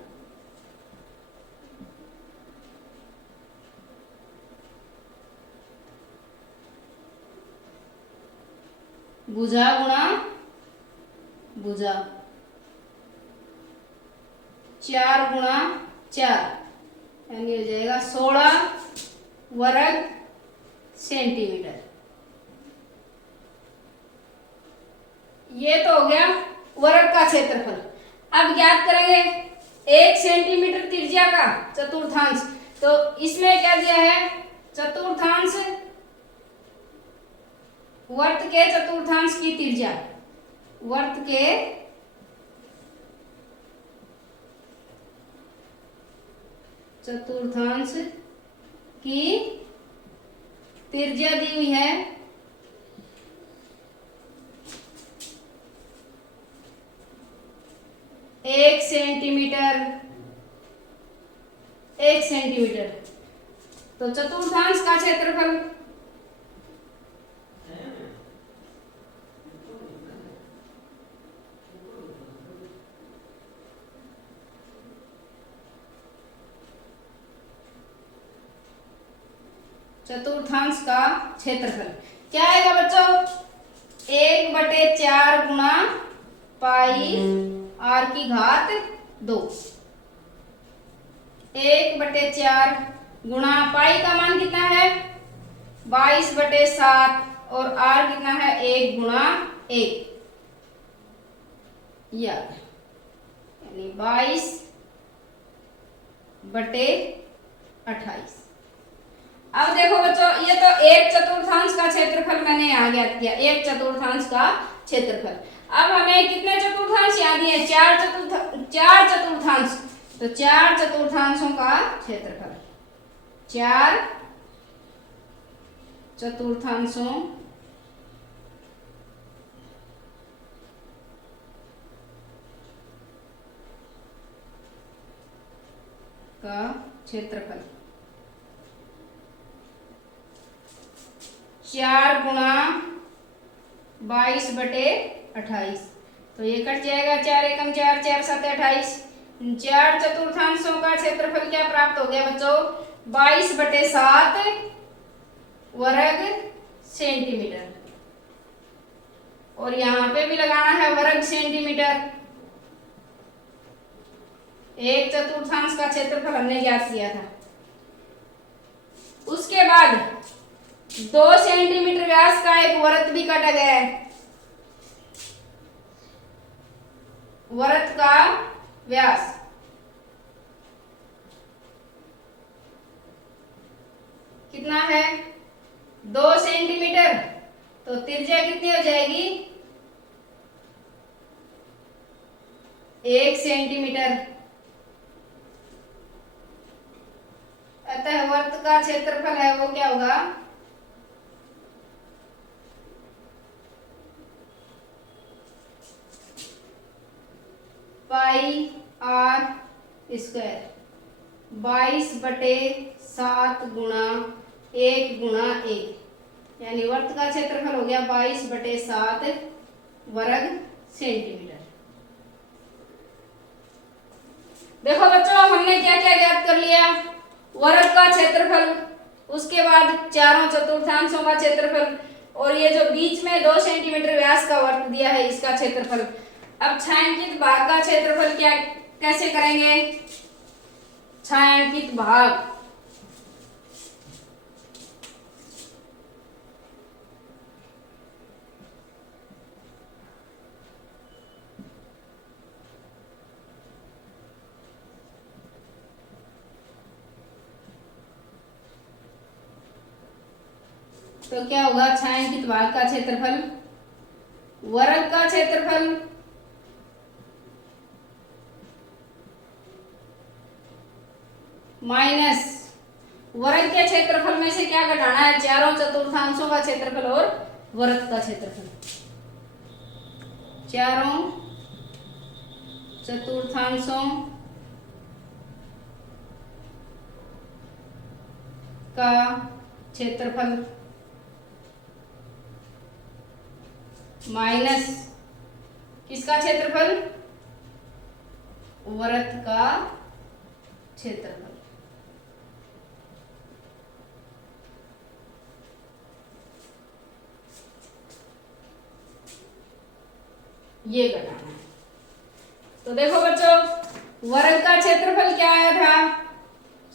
भुजा गुणा भुजा, 4 गुणा 4 यानी हो जाएगा 16 वर्ग सेंटीमीटर। ये तो हो गया वर्ग का क्षेत्रफल। अब ज्ञात करेंगे 1 सेंटीमीटर त्रिज्या का चतुर्थांश, तो इसमें क्या दिया है, चतुर्थांश वर्त के चतुर्थांश की त्रिज्या, वर्त के चतुर्थांश की त्रिज्या दी हुई है 1 सेंटीमीटर, 1 सेंटीमीटर, तो चतुर्थांश का क्षेत्रफल चतुर्थांश का क्षेत्रफल क्या आएगा बच्चों, 1/4 गुणा पाई r की घात 2, 1/4 गुणा पाई का मान कितना है 22/7 और r कितना है 1 गुणा 1, यानी 22/28। अब देखो बच्चों, ये तो 1 चतुर्थांश का क्षेत्रफल मैंने यहाँ ज्ञात किया, 1 चतुर्थांश का क्षेत्रफल। अब हमें कितने चतुर्थांश याद दिए, 4 चतुर्थांश, तो 4 चतुर्थांशों का क्षेत्रफल, 4 चतुर्थांशों का क्षेत्रफल 4 गुणा 22/28, तो ये कट जाएगा, 4 एकम 4, 4 7 28। 4 चतुर्थांशों का क्षेत्रफल क्या प्राप्त हो गया बच्चों, 22/7 वर्ग सेंटीमीटर, और यहाँ पे भी लगाना है वर्ग सेंटीमीटर। 1 चतुर्थांश का क्षेत्रफल हमने ज्ञात किया था। उसके बाद 2 सेंटीमीटर व्यास का एक वृत्त भी काटा गया है। वृत्त का व्यास कितना है 2 सेंटीमीटर, तो त्रिज्या कितनी हो जाएगी 1 सेंटीमीटर। अतः वृत्त का क्षेत्रफल है वो क्या होगा, पाई r स्क्वायर 22/7 गुणा 1 गुणा 1, यानी वृत्त का क्षेत्रफल हो गया 22/7 वर्ग सेंटीमीटर। देखो बच्चों, हमने क्या क्या ज्ञात कर लिया, वर्ग का क्षेत्रफल, उसके बाद चारों चतुर्थांशों का क्षेत्रफल, और ये जो बीच में 2 सेंटीमीटर व्यास का वर्त दिया है इसका क्षेत्रफल। अब छायांकित भाग का क्षेत्रफल क्या कैसे करेंगे? छायांकित भाग, तो क्या होगा? छायांकित भाग का क्षेत्रफल वर्ग का क्षेत्रफल माइनस वर्ग के क्षेत्रफल में से क्या घटाना है? चारों चतुर्थांशों का क्षेत्रफल और वर्ग का क्षेत्रफल। चारों चतुर्थांशों का क्षेत्रफल माइनस किसका क्षेत्रफल? वृत्त का क्षेत्रफल। ये घटाना है। तो देखो बच्चों, वर्ग का क्षेत्रफल क्या आया था?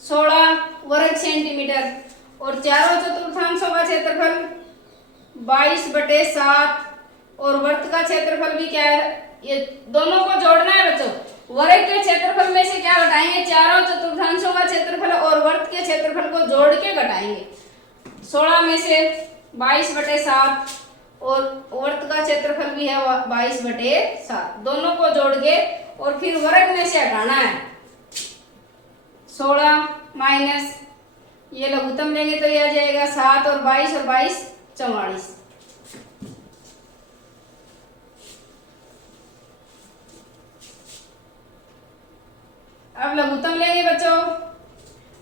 16 वर्ग सेंटीमीटर, और चारों चतुर्थांशों का क्षेत्रफल 22/7, और वृत्त का क्षेत्रफल भी क्या है? ये दोनों को जोड़ना है बच्चों। वर्ग के क्षेत्रफल में से क्या घटाएंगे? चारों चतुर्थांशों का क्षेत्रफल और वृत्त के क्षेत्रफल को जोड़ के घटाएंगे। 16 में से 22/7 और वृत्त का क्षेत्रफल भी है 22/7, दोनों को जोड़ के और फिर वर्ग में से हटाना है। 16 माइनस ये लघुत्तम लेंगे तो ये आ जाएगा 7 और 22 और 22 44। अब लघुत्तम लेंगे बच्चों।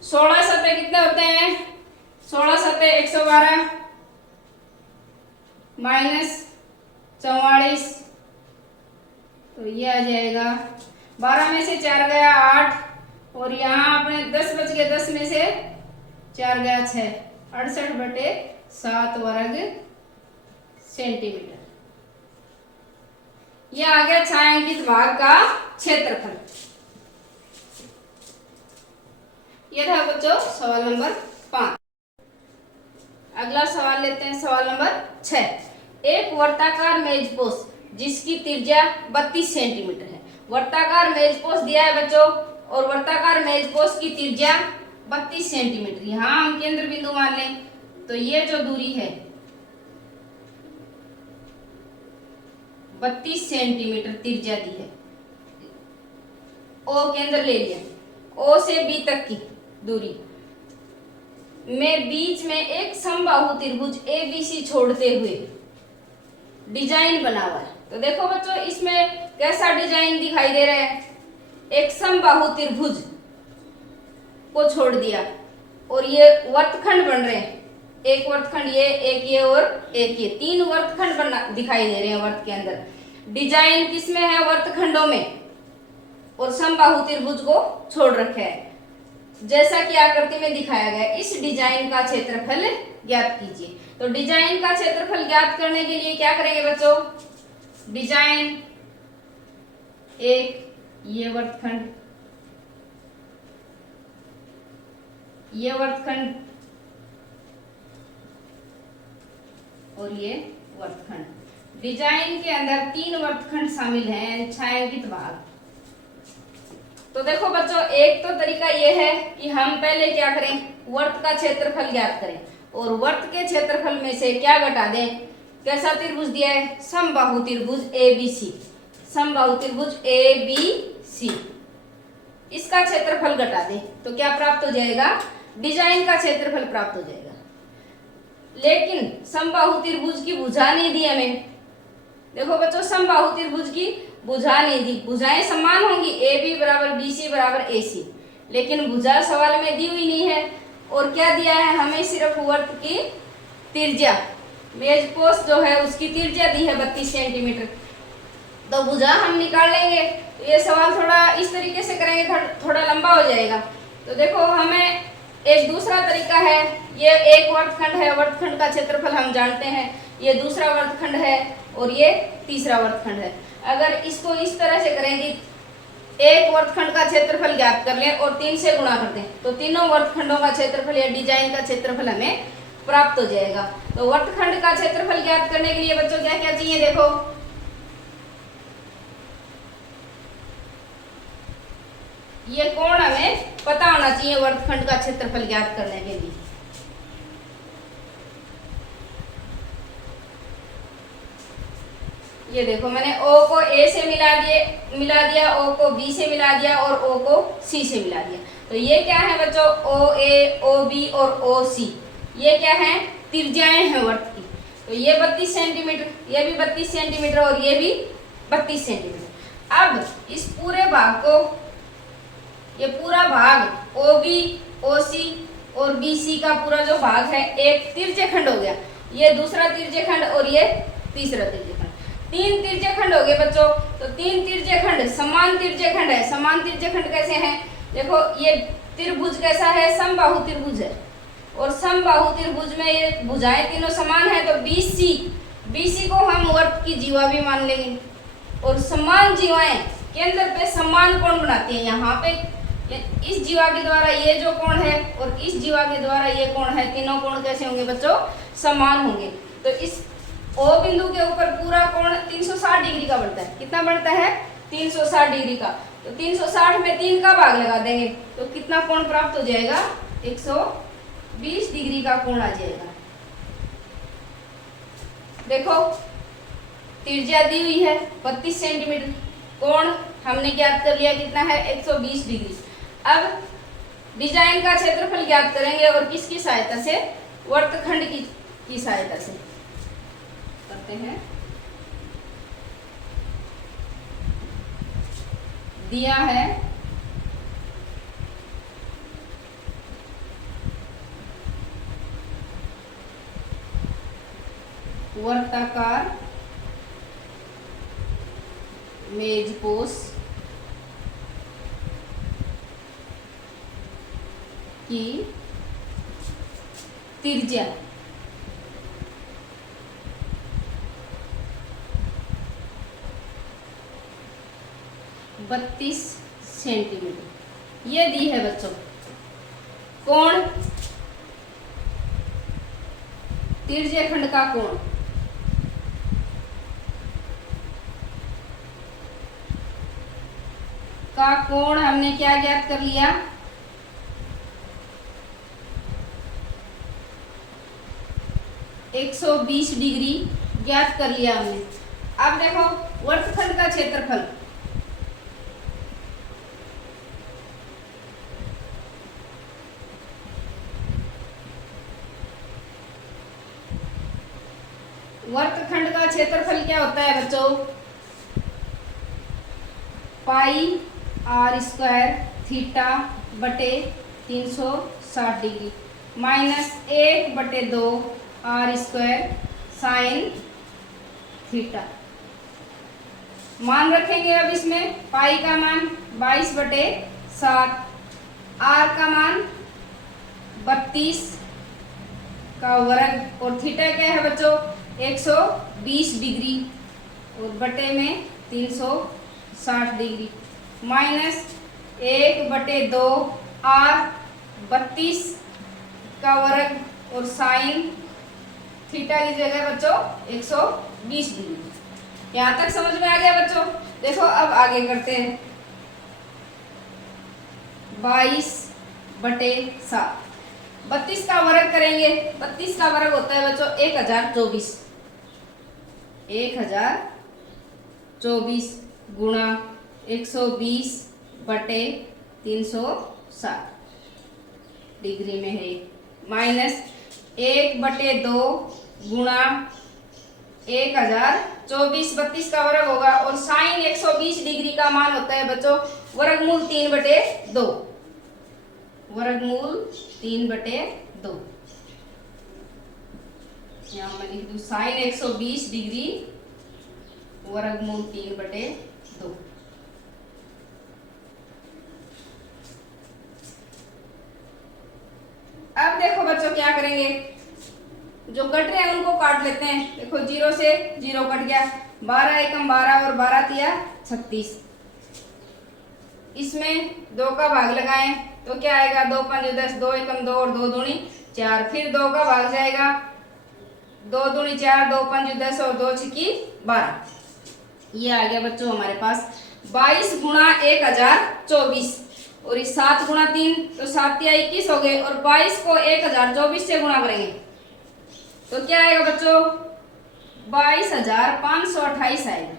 16 सत्ते कितने होते हैं? 16 सत्ते 112 माइनस 44, तो ये आ जाएगा 12 में से 4 गया 8, और यहाँ अपने 10 बच गए, 10 में से 4 गया 6, 68/7 वर्ग सेंटीमीटर। ये आ गया छायांकित भाग का क्षेत्रफल। ये था बच्चों सवाल नंबर 5। अगला सवाल लेते हैं, सवाल नंबर 6। एक वर्ताकार मेजपोश जिसकी त्रिज्या 32 सेंटीमीटर है। वर्ताकार मेजपोश दिया है बच्चों, और वर्ताकार मेजपोश की त्रिज्या 32 सेंटीमीटर। यहाँ हम केंद्र बिंदु मान लें, तो ये जो दूरी है 32 सेंटीमीटर त्रिज्या दी है। ओ केंद्र ले लिया, ओ से बी तक की दूरी में बीच में एक समबाहु त्रिभुज ABC छोड़ते हुए डिजाइन बना हुआ है। तो देखो बच्चों, इसमें कैसा डिजाइन दिखाई दे रहा है? एक समबाहु त्रिभुज को छोड़ दिया और ये वर्तखंड बन रहे हैं। एक वर्तखंड ये, एक ये और एक ये, 3 वर्तखंड बना दिखाई दे रहे हैं वर्त के अंदर। डिजाइन किसमें है? वर्तखंडों में, और समबाहु त्रिभुज को छोड़ रखा है जैसा कि आकृति में दिखाया गया। इस डिजाइन का क्षेत्रफल ज्ञात कीजिए। तो डिजाइन का क्षेत्रफल ज्ञात करने के लिए क्या करेंगे बच्चों? डिजाइन एक, ये वर्तखंड, ये वर्तखंड और ये वर्तखंड। डिजाइन के अंदर 3 वर्तखंड शामिल हैं, छायांकित भाग। तो देखो बच्चों, एक तो तरीका ये है कि हम पहले क्या करें? वर्त का क्षेत्रफल ज्ञात करें, और वर्त के क्षेत्रफल में से क्या घटा दें? कैसा त्रिभुज दिया है? समबाहु त्रिभुज ABC। समबाहु त्रिभुज ABC, इसका क्षेत्रफल घटा दें तो क्या प्राप्त हो जाएगा? डिजाइन का क्षेत्रफल प्राप्त हो जाएगा। लेकिन समबाहु त्रिभुज की भुजा नहीं दी हमें। देखो बच्चों, समबाहु त्रिभुज की भुजा नहीं दी। भुजाएं समान होंगी, AB बराबर BC बराबर AC, लेकिन भुजा सवाल में दी हुई नहीं है। और क्या दिया है हमें? सिर्फ वर्त की त्रिज्या, मेजपोश जो है उसकी त्रिज्या दी है 32 सेंटीमीटर। तो भुजा हम निकाल लेंगे। तो ये सवाल थोड़ा इस तरीके से करेंगे, थोड़ा लंबा हो जाएगा। तो देखो, हमें एक दूसरा तरीका है, ये एक वर्गखंड है, वर्गखंड का क्षेत्रफल हम जानते हैं, ये दूसरा वर्गखंड है और ये तीसरा वर्गखंड है। अगर इसको इस तरह से करेंगे, एक वर्गखंड का क्षेत्रफल ज्ञात कर लें और 3 से गुणा कर दें तो तीनों वर्गखंडों का क्षेत्रफल या डिजाइन का क्षेत्रफल हमें प्राप्त हो जाएगा। तो वर्गखंड का क्षेत्रफल ज्ञात करने के लिए बच्चों क्या क्या चाहिए, देखो ये कोण हमें पता होना चाहिए वर्गखंड का क्षेत्रफल ज्ञात करने के लिए। ये देखो मैंने O को A से मिला दिया, O को B से मिला दिया और O को C से मिला दिया। तो ये क्या है बच्चों, OA, OB और OC, ये क्या है, त्रिज्याएं हैं वर्ग की। तो ये 32 सेंटीमीटर, ये भी 32 सेंटीमीटर और ये भी 32 सेंटीमीटर। अब इस पूरे भाग को, ये पूरा भाग OB, OC और BC का पूरा जो भाग है एक तिर्यखंड हो गया, ये दूसरा तिर्यखंड और ये तीसरा तिर्यखंड, 3 तिर्यखंड हो गए बच्चों। तो 3 तिर्यखंड समान तिर्यखंड है। समान तिर्यखंड कैसे हैं, देखो ये त्रिभुज कैसा है, समबाहु त्रिभुज है और समबाहु त्रिभुज में ये भुजाएं तीनों समान है। तो BC को हम वर्ग की जीवा भी मान लेंगे और समान जीवाएं केंद्र पे समान कोण बनाती है। यहाँ पे इस जीवा के द्वारा ये जो कोण है और इस जीवा के द्वारा ये कोण है, तीनों कोण कैसे होंगे बच्चों, समान होंगे। तो इस O बिंदु के ऊपर पूरा कोण 360 डिग्री का बनता है। कितना बनता है, 360 डिग्री का। तो 360 में 3 का भाग लगा देंगे तो कितना कोण प्राप्त हो जाएगा, 120 डिग्री का कोण आ जाएगा। देखो त्रिज्या दी हुई है 32 सेंटीमीटर, कोण हमने ज्ञात कर लिया कितना है, 120 डिग्री। अब डिजाइन का क्षेत्रफल ज्ञात करेंगे और किसकी सहायता से, वर्गखंड की सहायता से करते हैं। दिया है वर्ताकार मेजपोश की त्रिज्या 32 सेंटीमीटर ये दी है बच्चों। कोण, त्रिज्यखंड का कोण, हमने क्या ज्ञात कर लिया, 120 डिग्री ज्ञात कर लिया हमने। अब देखो वर्गखंड का क्षेत्रफल, वर्गखंड का क्षेत्रफल क्या होता है बच्चों, पाई r स्क्वायर थीटा बटे 360 degree minus 1/2 r square sine theta. मान रखेंगे अब इसमें, पाई का मान 22/7, r का मान 32 का वर्ग और थीटा क्या है बच्चों, 120 डिग्री और बटे में 360 डिग्री माइनस 1/2 r 32 का वर्ग और साइन थीटा की जगह बच्चों 120 डिग्री। यहाँ तक समझ में आ गया बच्चों। देखो अब आगे करते हैं, 22/7, 32 का वर्ग करेंगे, 32 का वर्ग होता है बच्चों 1024, 1024 गुणा 120/360 डिग्री में है, माइनस 1/2 गुणा 1024, 32 का वर्ग होगा और साइन 120 डिग्री का मान होता है बच्चों वर्गमूल 3/2, वर्गमूल 3/2। यहाँ मैं लिख दूं साइन 120 डिग्री वर्गमूल 3/2। करेंगे, जो कट रहे हैं उनको काट लेते हैं। देखो 0 से 0 कट गया, 12 एकम 12 और 12 तिया 36। इसमें 2 का भाग लगाएं तो क्या आएगा, 2 5 10, 2 एकम 2 और 2 दूनी 4। फिर 2 का भाग जाएगा, 2 दूनी 4, 2 5 10 और 2 छिकी 12। ये आ गया बच्चों हमारे पास 22 गुणा 1024 और इस 7 गुणा 3 तो 7 तिया 21 हो गए और 22 को 1024 से गुणा करेंगे तो क्या आएगा बच्चों, 22,528 आएगा।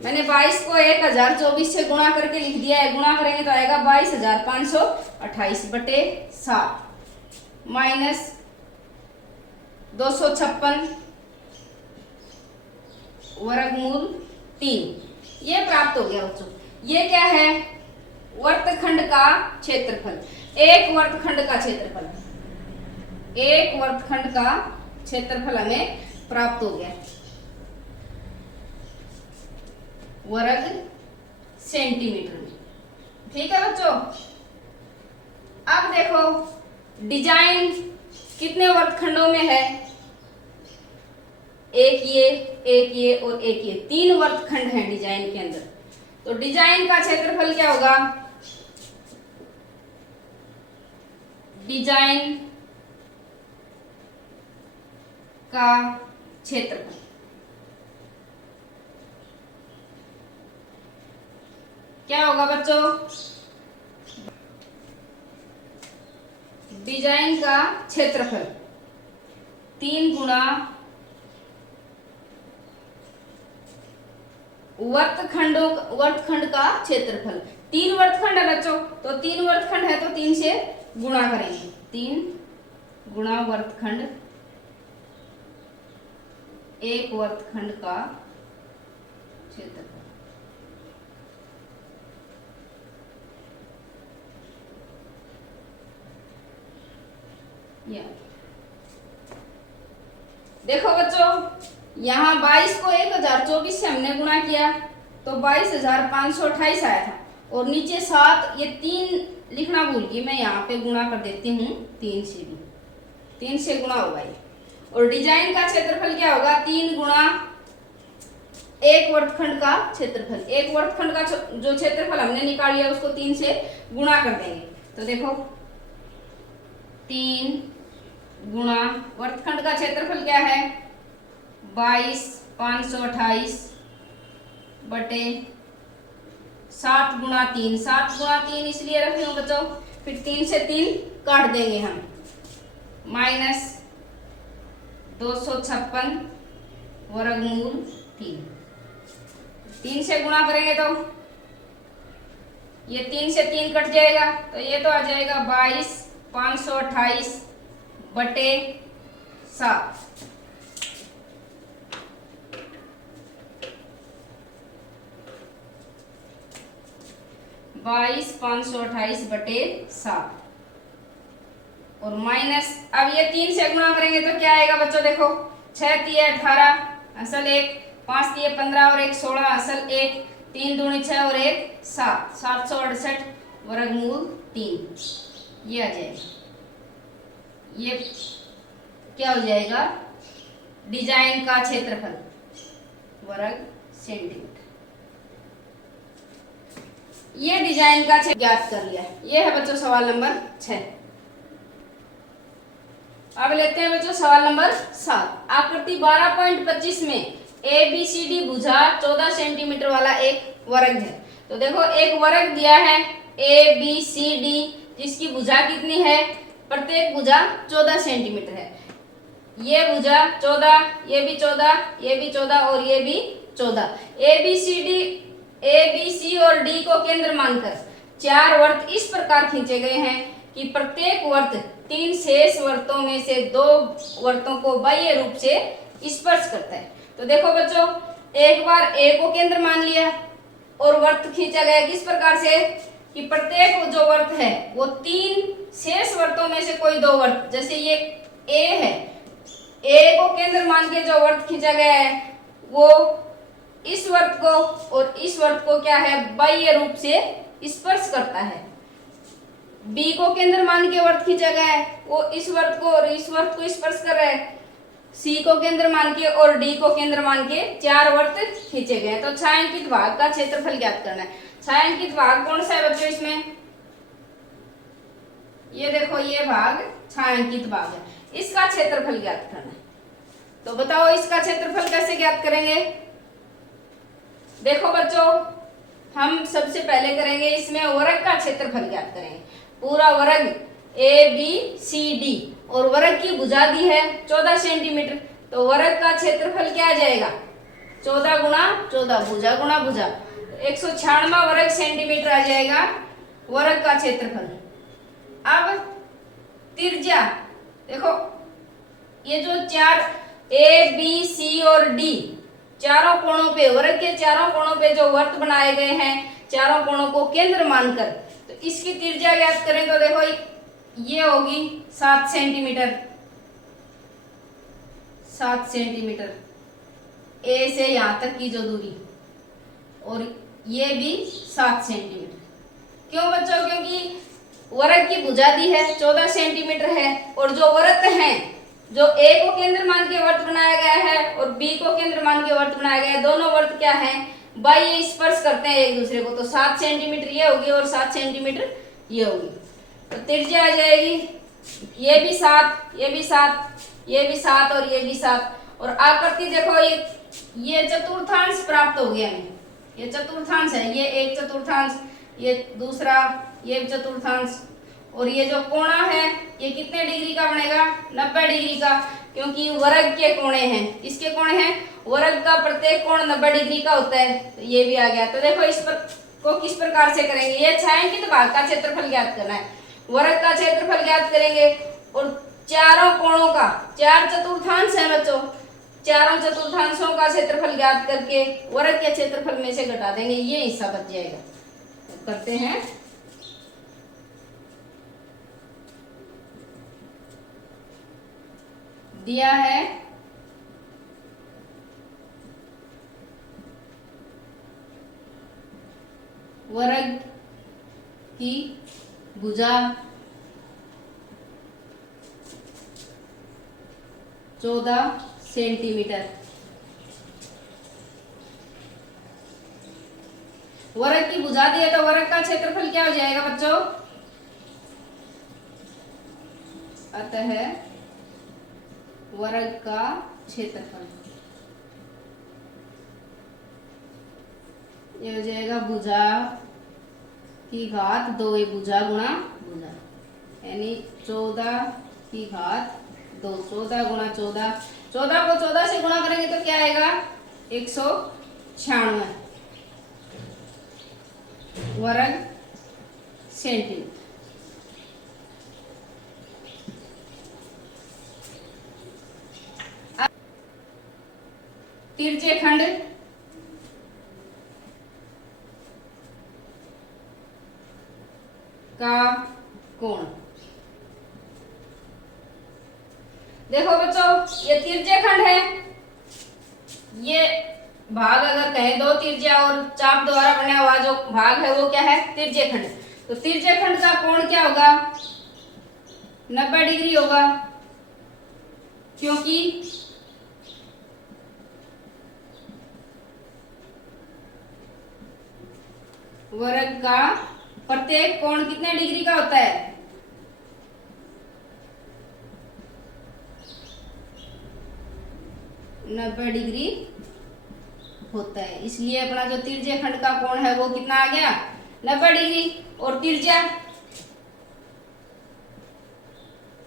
मैंने 22 को 1024 से गुणा करके लिख दिया है, गुणा करेंगे तो आएगा 22,528 बटे 7 माइनस 256 वर्गमूल 3। ये प्राप्त हो गया बच्चों। ये क्या है, वर्तखंड का क्षेत्रफल। एक वर्तखंड का क्षेत्रफल, एक वर्तखंड का क्षेत्रफल हमें प्राप्त हो गया वर्ग सेंटीमीटर में। ठीक है बच्चों। अब देखो डिजाइन कितने वर्तखंडों में है, एक ये और एक ये, 3 वर्तखंड हैं डिजाइन के अंदर। तो डिजाइन का क्षेत्रफल क्या होगा, डिजाइन का क्षेत्रफल क्या होगा बच्चों, डिजाइन का क्षेत्रफल 3 गुणा वर्तखंड का क्षेत्रफल। 3 वर्तखंड है बच्चों, तो 3 वर्तखंड है तो 3 से गुणा करेंगे, 3 गुणा वर्तखंड, एक वर्तखंड का क्षेत्रफल। देखो बच्चों यहाँ 22 को 1024 से हमने गुणा किया तो 22,528 आया था और नीचे 7, ये 3 लिखना भूल गई मैं, यहाँ पे गुणा कर देती हूँ 3 से भी, 3 से गुणा होगा ये। और डिजाइन का क्षेत्रफल क्या होगा, 3 गुणा एक वर्तखंड का क्षेत्रफल। एक वर्तखंड का जो क्षेत्रफल हमने निकाल लिया उसको 3 से गुणा कर देंगे तो देखो 3 गुणा वर्तखंड का क्षेत्रफल क्या है, 22,528 बटे 7 गुणा 3। 7 गुणा 3 इसलिए रखे हूँ बच्चों, फिर 3 से 3 काट देंगे हम, माइनस 256 वर्गमूल 3। 3 से गुणा करेंगे तो ये 3 से 3 कट जाएगा तो ये तो आ जाएगा 22,528 बटे 7। 22,528 बटे 7 और माइनस, अब ये 3 से गुणा करेंगे तो क्या आएगा बच्चों, देखो 6 तिये 18 असल 1, 5 तिये 15 और 1 16 असल 1, 3 दूनी 6 और 1 7, 768 वर्गमूल 3। ये आ जाएगा, ये क्या हो जाएगा, डिजाइन का क्षेत्रफल वर्ग सेंटीमीटर। ये डिजाइन का क्षेत्र ज्ञात कर लिया। ये है बच्चों सवाल नंबर 6। अब लेते हैं बच्चों सवाल नंबर 7। आकृति 12.25 में ABCD भुजा 14 सेंटीमीटर वाला एक वर्ग है। तो देखो एक वर्ग दिया है ABCD जिसकी भुजा कितनी है, प्रत्येक भुजा 14 सेंटीमीटर है। ये भुजा 14, ये भी 14, ये भी 14 और ये भी 14। ABC और D को केंद्र मानकर 4 वर्त इस प्रकार खींचे गए हैं कि प्रत्येक वर्त 3 शेष वर्तों में से 2 वर्तों को बाह्य रूप से स्पर्श करता है। तो देखो बच्चों एक बार A को केंद्र मान लिया और वर्त खींचा गया किस प्रकार से कि प्रत्येक जो वर्त है वो 3 शेष वर्तों में से कोई 2 वर्त, जैसे ये A है, A को केंद्र मान के जो वर्त खींचा गया है वो इस वर्त को और इस वर्त को क्या है, बाह्य रूप से स्पर्श करता है। बी को केंद्र मान के वर्त खींचा गया है, वो इस वर्त को और इस वर्त को स्पर्श कर रहा है। सी को केंद्र मान के और डी को केंद्र मान के 4 वर्त खींचे गए। तो छायांकित भाग का क्षेत्रफल ज्ञात करना है। छायांकित भाग कौन सा है बच्चों इसमें? ये देखो, ये भाग छायांकित भाग है, इसका क्षेत्रफल ज्ञात करना है। तो बताओ इसका क्षेत्रफल कैसे ज्ञात करेंगे? देखो बच्चों, हम सबसे पहले करेंगे इसमें वर्ग का क्षेत्रफल ज्ञात करेंगे। पूरा वर्ग ए बी सी डी और वर्ग की भुजा दी है 14 सेंटीमीटर, तो वर्ग का क्षेत्रफल क्या आ जाएगा? 14 गुणा 14, भुजा गुणा भुजा, 196 वर्ग सेंटीमीटर आ जाएगा वर्ग का क्षेत्रफल। अब त्रिज्या देखो, ये जो 4 ए बी सी और डी चारों कोणों पे, वर्ग के चारों कोणों पे जो वर्त बनाए गए हैं, चारों कोणों को केंद्र मानकर, तो इसकी त्रिज्या ज्ञात करें तो देखो ये होगी 7 सेंटीमीटर। 7 सेंटीमीटर ए से यहां तक की जो दूरी, और ये भी 7 सेंटीमीटर। क्यों बच्चों? क्योंकि वर्ग की भुजा दी है 14 सेंटीमीटर है, और जो वर्त हैं, जो ए को केंद्र मान के वर्त बनाया गया है और बी को केंद्र मान के वर्त बनाया गया है, दोनों वर्त क्या है? बाह्य स्पर्श करते हैं एक दूसरे को, तो 7 सेंटीमीटर ये होगी और 7 सेंटीमीटर ये होगी। तो त्रिज्या आ जाएगी, ये भी 7, ये भी 7, ये भी 7 और ये भी 7। और आकृति देखो, ये चतुर्थांश प्राप्त हो गया हमें। ये चतुर्थांश है, ये एक चतुर्थांश, ये दूसरा, ये चतुर्थांश, और ये जो कोणा है ये कितने डिग्री का बनेगा? 90 डिग्री का, क्योंकि वर्ग के कोणे हैं। किसके कोणे हैं? वर्ग का प्रत्येक कोण 90 डिग्री का होता है। तो ये भी आ गया। तो देखो इस पर को किस प्रकार से करेंगे? ये छायांकित भाग का क्षेत्रफल ज्ञात करना है, वर्ग का क्षेत्रफल ज्ञात करेंगे, और चारों कोणों का, 4 चतुर्थांश है बच्चों, चारों चतुर्थांशों का क्षेत्रफल ज्ञात करके वर्ग के क्षेत्रफल में से घटा देंगे, ये हिस्सा बच जाएगा। तो करते हैं, दिया है वर्ग की भुजा 14 सेंटीमीटर। वर्ग की भुजा दी है तो वर्ग का क्षेत्रफल क्या हो जाएगा बच्चों? अतः वर्ग का क्षेत्रफल ये हो जाएगा भुजा की घात 2, ये भुजा गुणा भुजा, यानी 14 की घात 2, 14 गुणा 14, 14 को 14 से गुणा करेंगे तो क्या आएगा? 196 वर्ग सेंटीमीटर। तिरछे खंड का कोण, देखो बच्चों ये तिरछे खंड है, ये भाग अगर कहें दो तिरछा और चाप द्वारा बना हुआ जो भाग है वो क्या है? तिरछे खंड। तो तिरछे खंड का कोण क्या होगा? 90 डिग्री होगा, क्योंकि वर्ग का प्रत्येक कोण कितने डिग्री का होता है? 90 डिग्री होता है। इसलिए अपना जो तिरछे खंड का कोण है वो कितना आ गया? 90 डिग्री। और तिरछा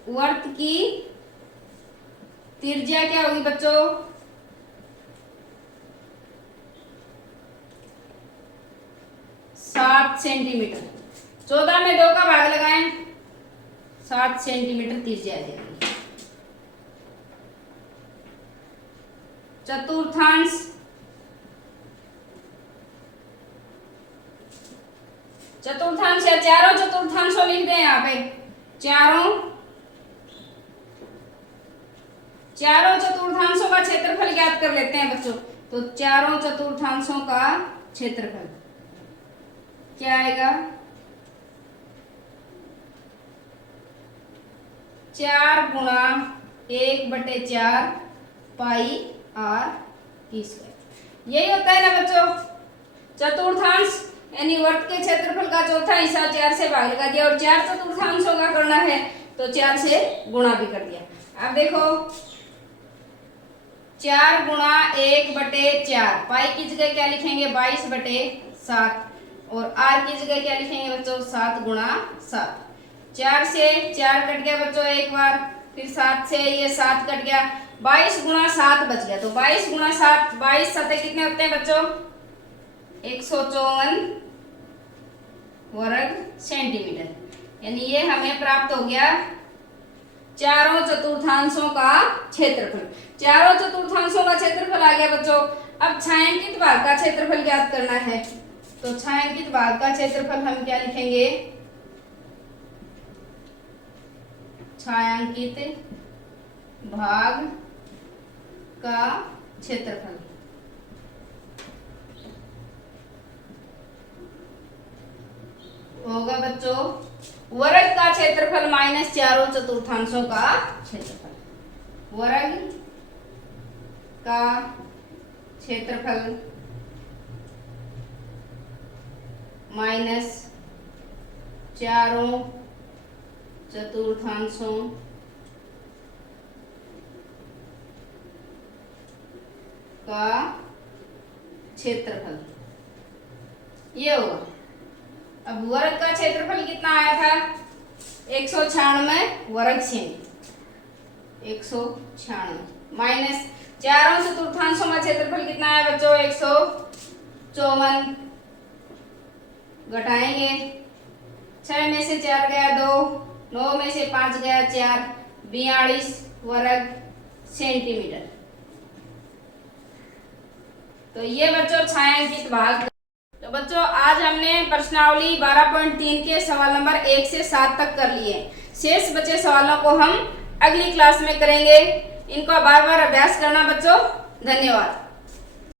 वर्त की त्रिज्या क्या होगी बच्चों? 7 सेंटीमीटर। 14 में 2 का भाग लगाएं, 7 सेंटीमीटर त्रिज्या आ जाएगी। चतुर्थांश, चतुर्थांश या चारों चतुर्थांशों लिख दें यहाँ पे, चारों चतुर्थांशों का क्षेत्रफल ज्ञात कर लेते हैं बच्चों। तो चारों चतुर्थांशों का क्षेत्रफल क्या आएगा? 4 गुणा 1/4 पाई r की स्क्वायर। यही होता है ना बच्चों चतुर्थांश, यानी वर्ग के क्षेत्रफल का चौथा हिस्सा 4 से भाग लगा दिया और 4 चतुर्थांशों का करना है तो 4 से गुणा भी कर दिया। अब देखो 4 गुणा 1/4 पाई की जगह क्या लिखेंगे 22/7 और r की जगह क्या लिखेंगे बच्चों 7 गुणा 7। 4 से 4 कट गया बच्चों एक बार, फिर 7 से ये 7 कट गया, 22 गुणा 7 बच गया। तो 22 गुणा 7, 22 7 कितने होते हैं बच्चों 154 वर्ग सेंटीमीटर, यानी ये हमें प्राप्त हो गया चारों चतुर्थांशों का क्षेत्रफल। चारों चतुर्थांशों का क्षेत्रफल आ गया बच्चों। अब छायांकित भाग का क्षेत्रफल ज्ञात करना है, तो छायांकित भाग का क्षेत्रफल हम क्या लिखेंगे, छायांकित भाग का क्षेत्रफल होगा बच्चों वर्ग का क्षेत्रफल माइनस चारों चतुर्थांशों का क्षेत्रफल। वर्ग का क्षेत्रफल माइनस चारों चतुर्थांशों का क्षेत्रफल ये होगा। अब वर्ग का क्षेत्रफल कितना आया था 196 वर्ग सेमी, 196 माइनस चारों चतुर्थांशों का क्षेत्रफल कितना आया बच्चों 154, घटाएंगे 6 में से 4 गया 2, 9 में से 5 गया 4, 42 वर्ग सेंटीमीटर। तो ये बच्चों छायांकित भाग। तो बच्चों आज हमने प्रश्नावली 12.3 के सवाल नंबर 1 से 7 तक कर लिए। शेष बचे सवालों को हम अगली क्लास में करेंगे। इनको बार बार अभ्यास करना बच्चों। धन्यवाद।